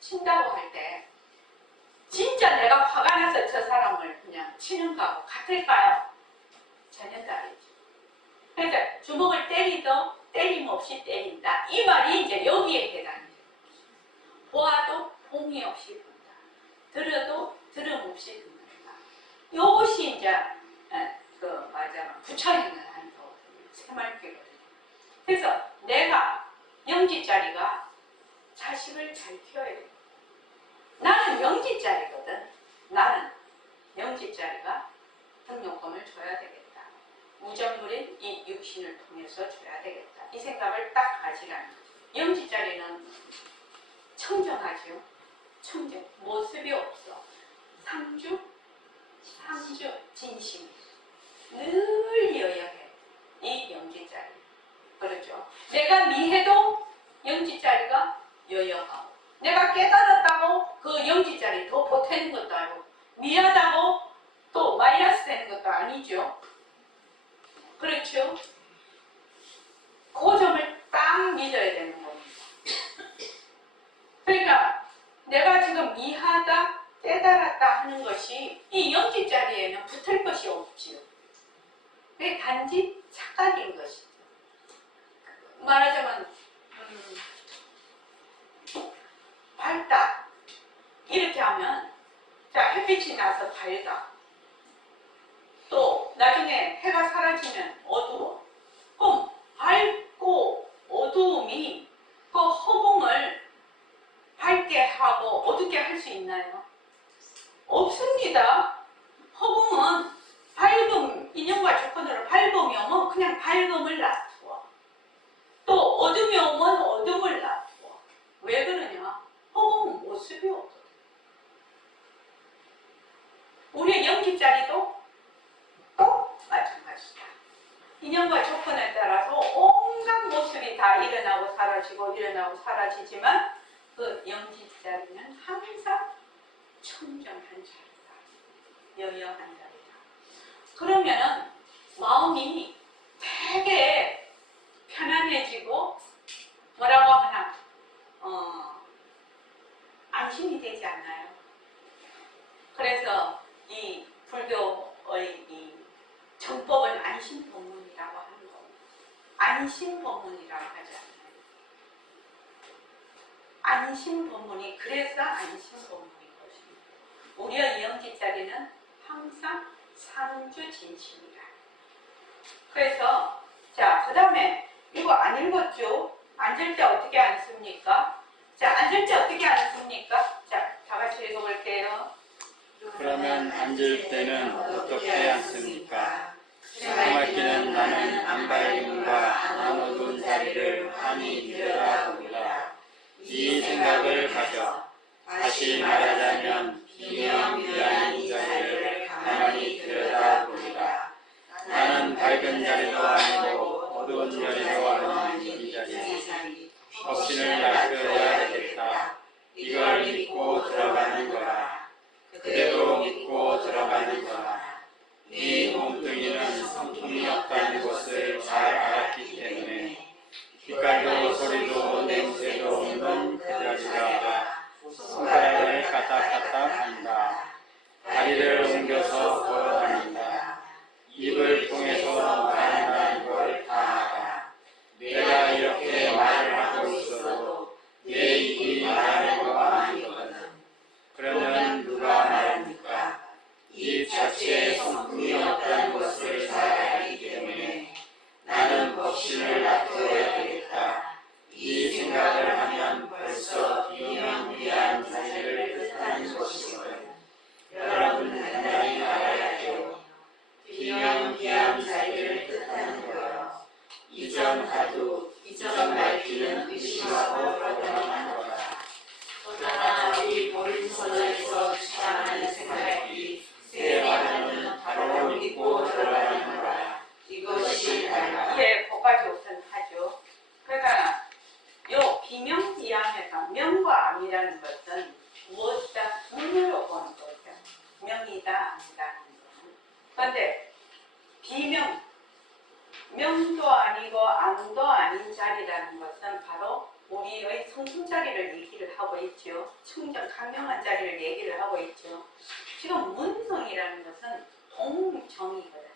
친다고 할 때 진짜 내가 화가 나서 저 사람을 그냥 치는 거하고 같을까요? 전혀 다르죠. 그러니까 주먹을 때리도 때림없이 때린다. 이 말이 이제 여기에 해당해요. 보아도 봉이 없이 본다. 들어도 들음 없이 듣는다. 이것이 이제 부처행을 하는 거거든요. 새말귀거든요. 그래서 내가 영지자리가 자식을 잘 키워야 돼. 나는 영지자리거든. 나는 영지자리가 등록금을 줘야 되겠다. 무정물인 이 육신을 통해서 줘야 되겠다. 이 생각을 딱 가지라는 거죠. 영지자리는 청정하죠. 청정. 모습이 없어. 상주 진심. 늘 여여해. 이 영지자리. 그렇죠. 내가 미해도 영지자리가 여여하고 내가 깨달았다고 그 영지자리 더 보태는 것도 아니고 미하다고 또 마이너스 되는 것도 아니죠. 그렇죠. 그 점을 딱 믿어야 되는 겁니다. 그러니까 내가 지금 미하다, 깨달았다 하는 것이 이 영지자리에는 붙을 것이 없지요. 그게 단지 착각인 것이죠. 말하자면 밝다 이렇게 하면 자 햇빛이 나서 밝아. 또 나중에 해가 사라지면 어두워. 그럼 밝고 어두움이 그 허공을 밝게 하고 어둡게 할 수 있나요? 없습니다. 허공은 밝음, 인연과 조건으로 밝음이 오면 그냥 밝음을 놔두어. 또 어둠이 오면 어둠을 놔두어. 왜 그러냐? 허공은 모습이 없거든. 우리의 영지자리도 또 마찬가지다. 인연과 조건에 따라서 온갖 모습이 다 일어나고 사라지지만 그 영지자리는 항상 청정한 자리다. 여여한 자리다. 그러면은 마음이 되게 편안해지고 뭐라고 하나 안심이 되지 않나요? 그래서 이 불교의 이 정법은 안심법문이라고 하는 겁니다. 안심법문이라고 하지 않나요? 안심본문이 그래서 안심본문인 것입니다. 우리의 이영지자리는 항상 상주진심이라. 그래서 자, 그 다음에 이거 안 읽었죠? 앉을 때 어떻게 앉습니까? 자, 앉을 때 어떻게 앉습니까? 자, 다 같이 읽어볼게요. 그러면 앉을 때는 어떻게 앉습니까? 생활기는 나는 안밝음과 안 어두운 자리를 환히 들여다보리라. 이 생각을 가져 다시 말하자면 비명비한 자리를 가만히 들여다보리라. 나는 밝은 자리도 아니고 어두운 자리도 아닌 이 자리. 확신을 낮춰야 되겠다. 이걸 믿고 들어가는 거라. 그대로 믿고 들어가는 거라. 네 몸뚱이는 성품이 없다는 것을 잘 알았기 때문에 빛깔도 소리도 냄새도 없는 그 자리가 손가락을 까딱까딱 한다. 다리를 옮겨서 걸어다닌다. 입을 통해서 말한다는 걸 다 알아. 내가 이렇게 말을 하고 있어도 내 입이 말하는 거 아니거든. 그러면 누가 말합니까? 입 자체에 성품이 없다는 것을 잘 알기 때문에 나는 법신을 놔둬야 되겠다. 이 생각을 하면 벌써 비명비한 자리를 뜻하는 것이거든. 여러분 단단히 알아야 해요. 비명비한 자리를 뜻하는 거요. 이전 하도 이전 밝히는 의심하고 떠나는 거라. 그러나 우리 본선에서 주장하는 생각이 새 말은 바로 믿고 들어가는 거라. 이것이 달라. 예, 거기까지 우선 하죠. 그러니까 요 비명비암에서 명과 암이라는 것은 무엇이다? 눈으로 보는 거죠. 명이다, 아니다 하는 거는. 그런데 비명, 명도 아니고 암도 아닌 자리라는 것은 바로 우리의 성품 자리를 얘기를 하고 있죠. 청정, 강명한 자리를 얘기를 하고 있죠. 지금 문성이라는 것은 동정이거든요.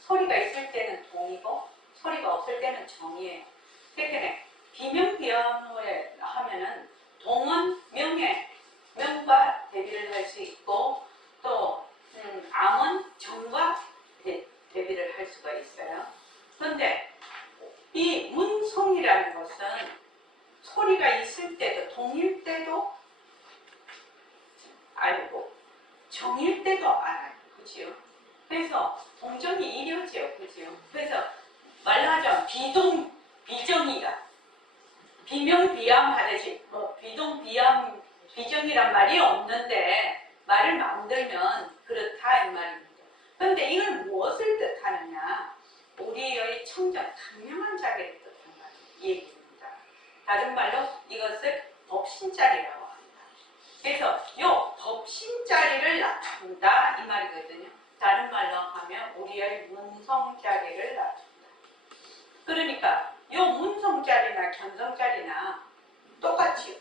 소리가 있을 때는 동이고 소리가 없을 때는 정이에요. 그러니까 비명비암을 하면은 동은 명에 명과 대비를 할 수 있고 또 암은 정과 대비를 할 수가 있어요. 그런데 이 문성이라는 것은 소리가 있을 때도 동일 때도 알고 정일 때도 알아요. 그지요? 그래서 동정이 이루어져요. 그지요? 그래서 말하자면 비동 비정이다. 비명비암 하듯이 뭐 비동 비암 비정이란 말이 없는데 말을 만들면 그렇다 이 말입니다. 그런데 이건 무엇을 뜻하느냐? 우리의 청정 강명한 자리를 뜻한다는 얘기입니다. 다른 말로 이것을 법신자리라고 합니다. 그래서 요 법신자리를 나타낸다 이 말이거든요. 다른 말로 하면 우리의 문성자리를 나타낸다. 그러니까 요 문성자리나 견성자리나 똑같이요.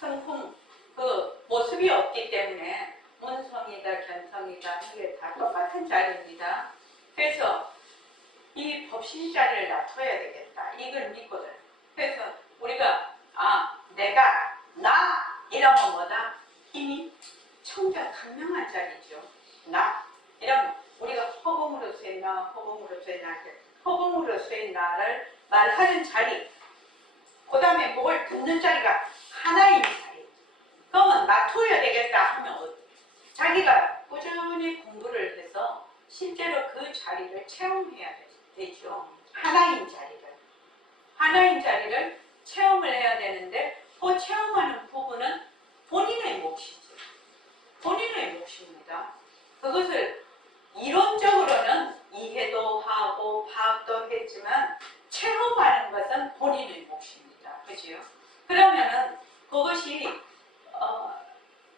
성품 그 모습이 없기 때문에 문성이다 견성이다 이게 다 똑같은 자리입니다. 그래서 이 법신자리를 놔둬야 되겠다. 이걸 믿거든. 그래서 우리가 내가 나 이러면 뭐다? 힘이 청정 강명한 자리죠. 나 이러면 우리가 허공으로서의 나 허공으로서의 나 허공으로서의 나를 말하는 자리 그 다음에 뭘 듣는 자리가 하나인 자리. 그러면 놔둬야 되겠다 하면 자기가 꾸준히 공부를 해서 실제로 그 자리를 체험해야 되죠. 하나인 자리를 체험을 해야 되는데 그 체험하는 부분은 본인의 몫이죠. 본인의 몫입니다. 그것을 이론적으로는 이해도 하고 파악도 했지만 체험하는 것은 본인의 몫입니다. 그죠? 그러면은 그것이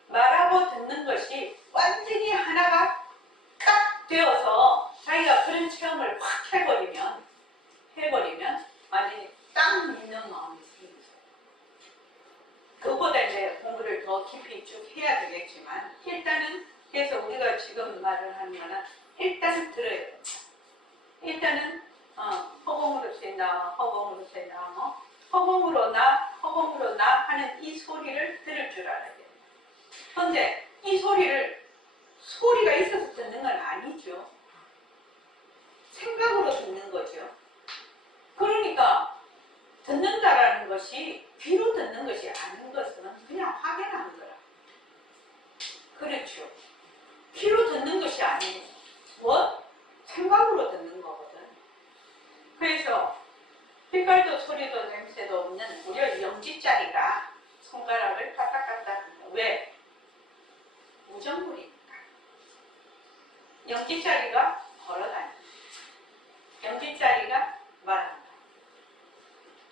말하고 듣는 것이 완전히 하나가 딱 되어서 자기가 그런 체험을 확 해버리면 완전히 딱 믿는 마음이 생기죠. 그보다 이제 공부를 더 깊이 쭉 해야 되겠지만 일단은 그래서 우리가 지금 말을 하는 거는 일단은 들어야 된다. 일단은 허공으로서의 나, 허공으로서의 나, 허공으로 나, 소금으로 나 하는 이 소리를 들을 줄 알아야 돼요. 그런데 이 소리가 있어서 듣는 건 아니죠. 생각으로 듣는 거죠. 그러니까 듣는다라는 것이 귀로 듣는 것이 아닌 것은 그냥 확인하는 거라. 그렇죠. 귀로 듣는 것이 아니에요. 뭐? 생각으로 듣는 거거든. 그래서 빛깔도 소리도 냄새도 없는 무려 영지짜리가 손가락을 까딱까딱 합니다. 왜? 무정물이니까. 영지짜리가 걸어다닙니다. 영지짜리가 말한다.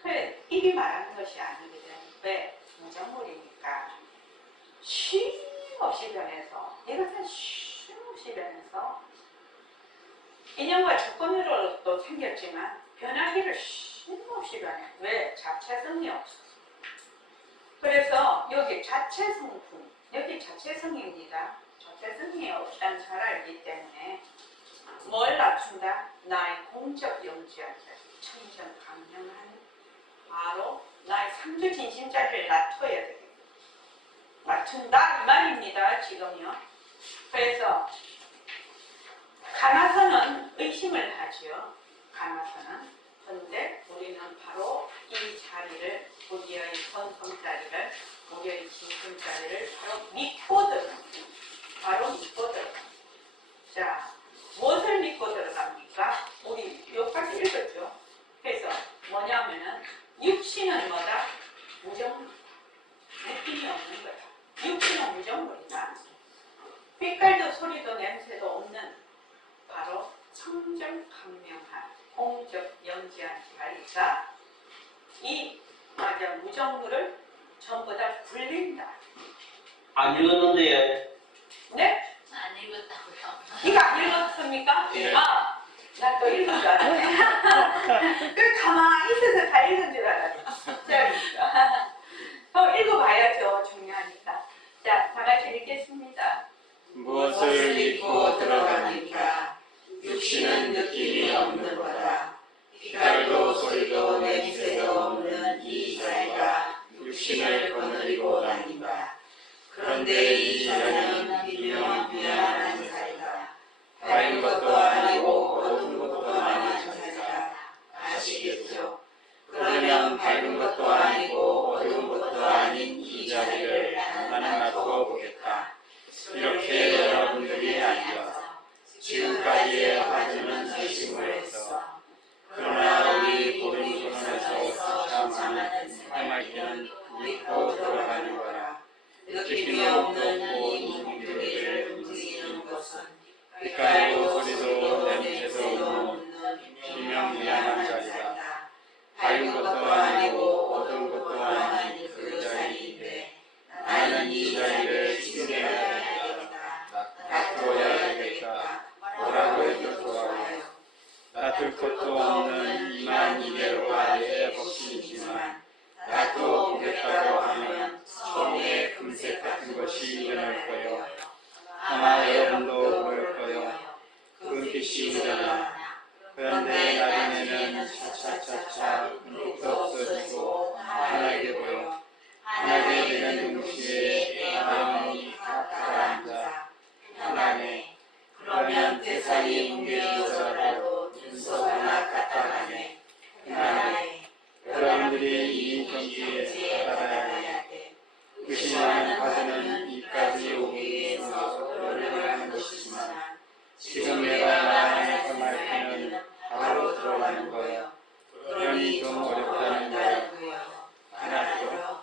그래, 입이 말하는 것이 아니거든. 왜? 무정물이니까. 쉼없이 변해서, 이것은 쉼없이 변해서 인연과 조건으로도 생겼지만 변하기를 쉼없이 변해. 왜? 자체성이 없어서. 그래서 여기 자체성품, 여기 자체성입니다. 자체성이 없다는 잘 알기 때문에 뭘 낮춘다? 나의 공적 영지한다. 청정 강명한 바로 나의 상주 진심자리를 낮춰야 되겠다. 낮춘다 이 말입니다. 지금요. 그래서 가나서는 의심을 하지요. 가나서는. 그런데 우리는 바로 이 자리를, 우리의 선성자리를, 우리의 진심자리를 바로 믿고 들어갑니다. 바로 믿고 들어갑니다. 자, 무엇을 믿고 들어갑니까? 우리 여기까지 읽었죠. 그래서 뭐냐면은 육신은 뭐다? 무정물이다. 느낌이 없는 거다. 육신은 무정물이다. 빛깔도 소리도 냄새도 없는 바로 청정 강명한 공적 영지한 자리가 이 무정물을 전부 다 굴린다. 안 읽었는데요. 네? 안 읽었다고요. 이거 안 읽었습니까? 예. 아, 나 또 읽은 줄 알았네. 그 가만히 있어서 다 읽은 줄 알았네. 자, 더 읽어봐야죠. 중요하니까. 자, 다 같이 읽겠습니다. 무엇을 믿고 들어가니까 육신은 느낌이 없는 거다. 빛깔도 소리도 냄새도 없는 이 자리가 육신을 거느리고 다닌다. 그런데 이 자리는 미묘한 자리다. 밝은 것도 아니고 어두운 것도 아닌 자리다. 아시겠죠? 그러면 밝은 것도 아니고 어두운 것도 아닌 이 자리를 나는 놔두어 보겠다. 이렇게 여러분들이 앉아 지금까지의 화두는 의심을 했어. 그러나 우리 보름선에서 참하는 생활기는 믿고 들어가는 거라. 느낌이 없는 이 몸뚱이를 움직이는 것은 빛깔도 소리도 냄새도 없는 비명미안한 자리다. 밝은 것도 아니고 어두운 것도 아닌 그 자리인데 나는 이 자리를 지켜야 되겠다. 놔둬야 되겠다. 뭐라고 해도 좋아요. 놔둘 것도 없는 이만 이대로가 내 복심이지만 놔둬 보겠다고 하면 처음에 금색 같은 것이 일어날 거요. 아마 여러분도 그럴 거요. 금빛이 일어나. 그런데 나중에는 차차차차 금빛도 없어지고 환하게 보여. 환하게 되는 동시에 마음이 가라앉아 편안해. 그러면 대상이 뭉개져서라도 눈썹 하나 까딱하네. 편안해. 여러분들이 이 경지에 살아야 돼. 의심하는 화두는 이까지 오기 위해서 노력을 하는 것이지만 지금 내가 말하는 그 말씀은 바로 들어가는 거예요. 그러니 좀 어렵다는 거예요. 하나도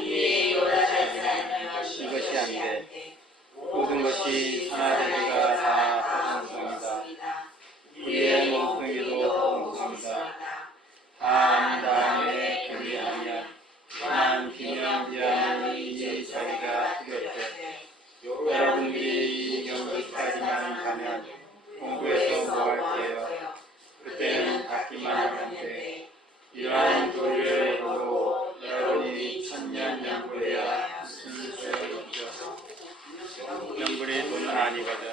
위에 요다지 않는 것이 이것이 안 돼. 모든 것이 하나되기가 다 공성이다. 우리의 몸뚱이도 공성이다. 한 다음에 교리하면 한 비명비하는 이 자리가 뚜렷해. 여러분들이 이 경기까지만 가면 공부해서 뭐 할 거예요? 그때는 받기만 하면 돼. 이러한 도리를 보고 여러분이 천년 연구해야 무슨 소용이죠? 연불이 돈은 아니거든.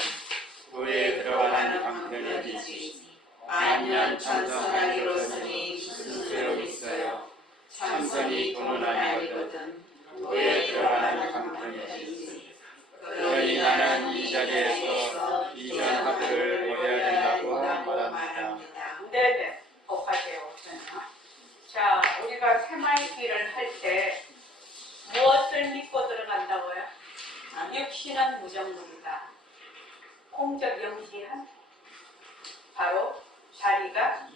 도에 들어가는 방편이지. 만년 천선하기로서니 무슨 소용이 있어요. 참선 영원히 도는 아니거든 도에 들어가는 강점이 있으니 그러니 나는 이 자리에서 이전 화두를 버려야 된다고 말합니다. 네네, 복하세요. 자, 우리가 새말기를 할 때 무엇을 믿고 들어간다고요? 육신은 무정물이다. 공적 영지한 바로 자리가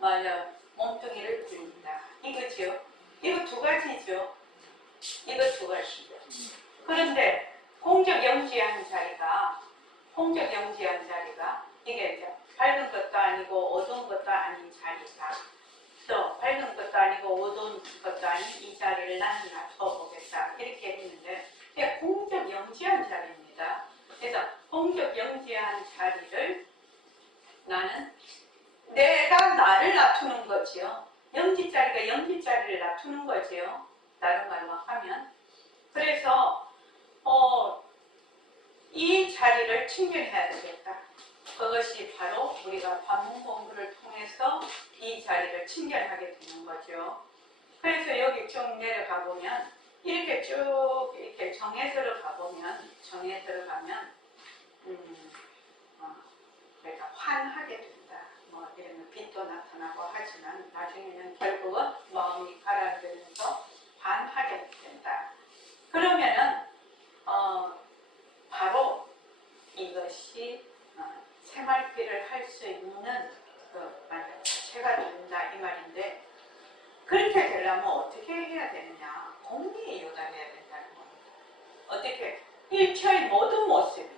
맞아 몸뚱이를 굴린다. 이거죠. 이거 두 가지죠. 이거 두 가지죠. 그런데 공적 영지한 자리가 이게 이제 밝은 것도 아니고 어두운 것도 아닌 자리다. 또 밝은 것도 아니고 어두운 것도 아닌 이 자리를 나는 놔둬보겠다. 이렇게 했는데 그게 공적 영지한 자리입니다. 그래서 공적 영지한 자리를 나는 내가 나를 놔두는 거지요. 영지 자리가 영지 자리를 놔두는 거지요. 다른 말로 하면. 그래서 이 자리를 충전해야 되겠다. 그것이 바로 우리가 반문 공부를 통해서 이 자리를 충전하게 되는 거죠. 그래서 여기 쭉 내려가 보면 이렇게 쭉 이렇게 정에 들어가면 내가 환하게 된다. 뭐 이러면 빛도 나타나고 하지만 나중에는 결국은 마음이 가라앉으면서 반하게 된다. 그러면은 바로 이것이 새말귀를 할 수 있는 자체가 된다 이 말인데 그렇게 되려면 어떻게 해야 되느냐? 공리에 요단해야 된다는 겁니다. 어떻게? 일체의 모든 모습이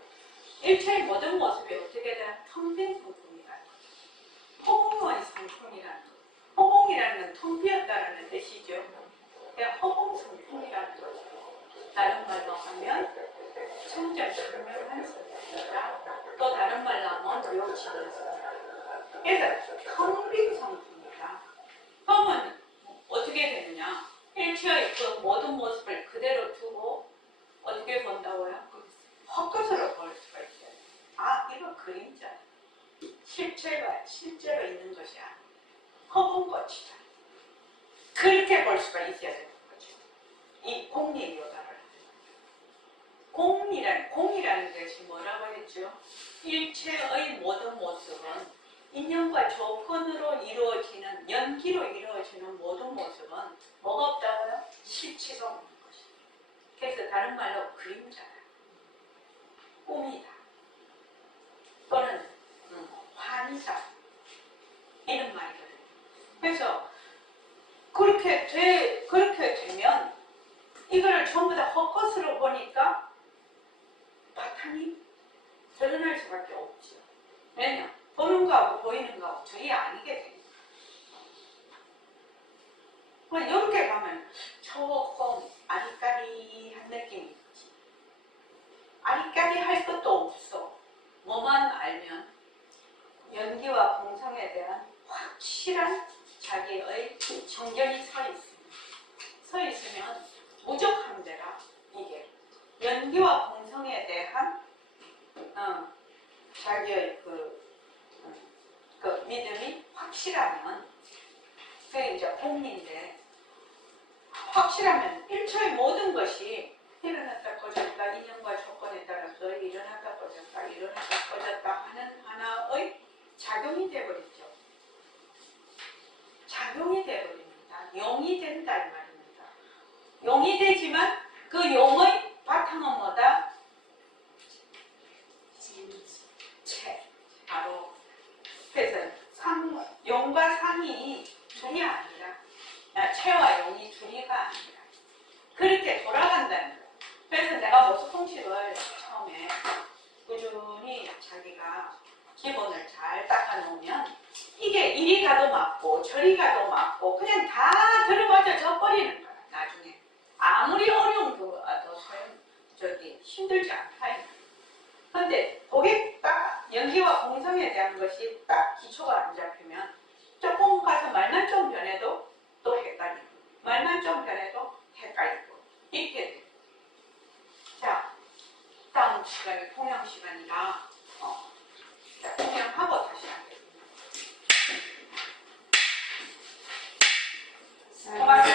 어떻게 되나? 텅빈 성품이라는 거죠. 허공의 성품이라는 거죠. 허공이라는 건 텅 비었다는 뜻이죠. 그냥 허공 성품이라는 거죠. 다른 말로 하면 청정장명한 성품이다. 또 다른 말로 하면 묘지는 성품. 그래서 텅빈 성품이다. 그러면 어떻게 되느냐? 일체의 그 모든 모습을 그대로 두고 어떻게 본다고요? 헛것으로 볼 수가 있어요. 아, 이거 그림자. 실제로 있는 것이 아니야. 허공꽃이다. 그렇게 볼 수가 있어야 되는 거죠. 이 공리의 요단을 공이라는 것이 뭐라고 했죠? 일체의 모든 모습은 인연과 조건으로 이루어지는 연기로 이루어지는 모든 모습은 뭐가 없다고요? 실체가 없는 것이다. 그래서 다른 말로 그림자다. 꿈이다. 또는 환이다. 이런 말이거든요. 그래서 그렇게 되면 이거를 전부 다 헛것으로 보니까 바탕이 드러날 수밖에 없죠. 왜냐? 보는 거하고 보이는 거하고 둘이 아니게 됩니다. 이렇게 가면 조금 아리까리한 느낌이 있지. 아리까리할 것도 없어. 뭐만 알면 연기와 공성에 대한 확실한 자기의 정견이 서 있으면 무적함대라. 이게 연기와 공성에 대한 자기의 그 믿음이 확실하면 그게 이제 공리인데 확실하면 일체의 모든 것이 일어났다 꺼졌다 인연과 조건에 따라서 일어났다 꺼졌다 하는 하나의 작용이 되어버리죠. 작용이 되어버립니다. 용이 된다 이 말입니다. 용이 되지만 그 용의 바탕은 뭐다? 바로 그래서 용과 상이 둘이 아니라 체와 용이 둘이가 아니라 그렇게 돌아간다는 거예요. 그래서 내가 모습공식을 처음에 꾸준히 자기가 기본을 잘 닦아놓으면 이게 이리 가도 맞고 저리 가도 맞고 그냥 다 들어맞아 버리는 거야. 나중에 아무리 어려움도 힘들지 않다. 그런데 거기 딱 연기와 공성에 대한 것이 딱 기초가 안 잡히면 조금 가서 말만 좀 변해도 또 헷갈리고 말만 좀 변해도 헷갈리고 이렇게 돼요. 자, 다음 시간이 통영 시간이라 자, 통영하고 다시 하겠습니다. 고맙습니다.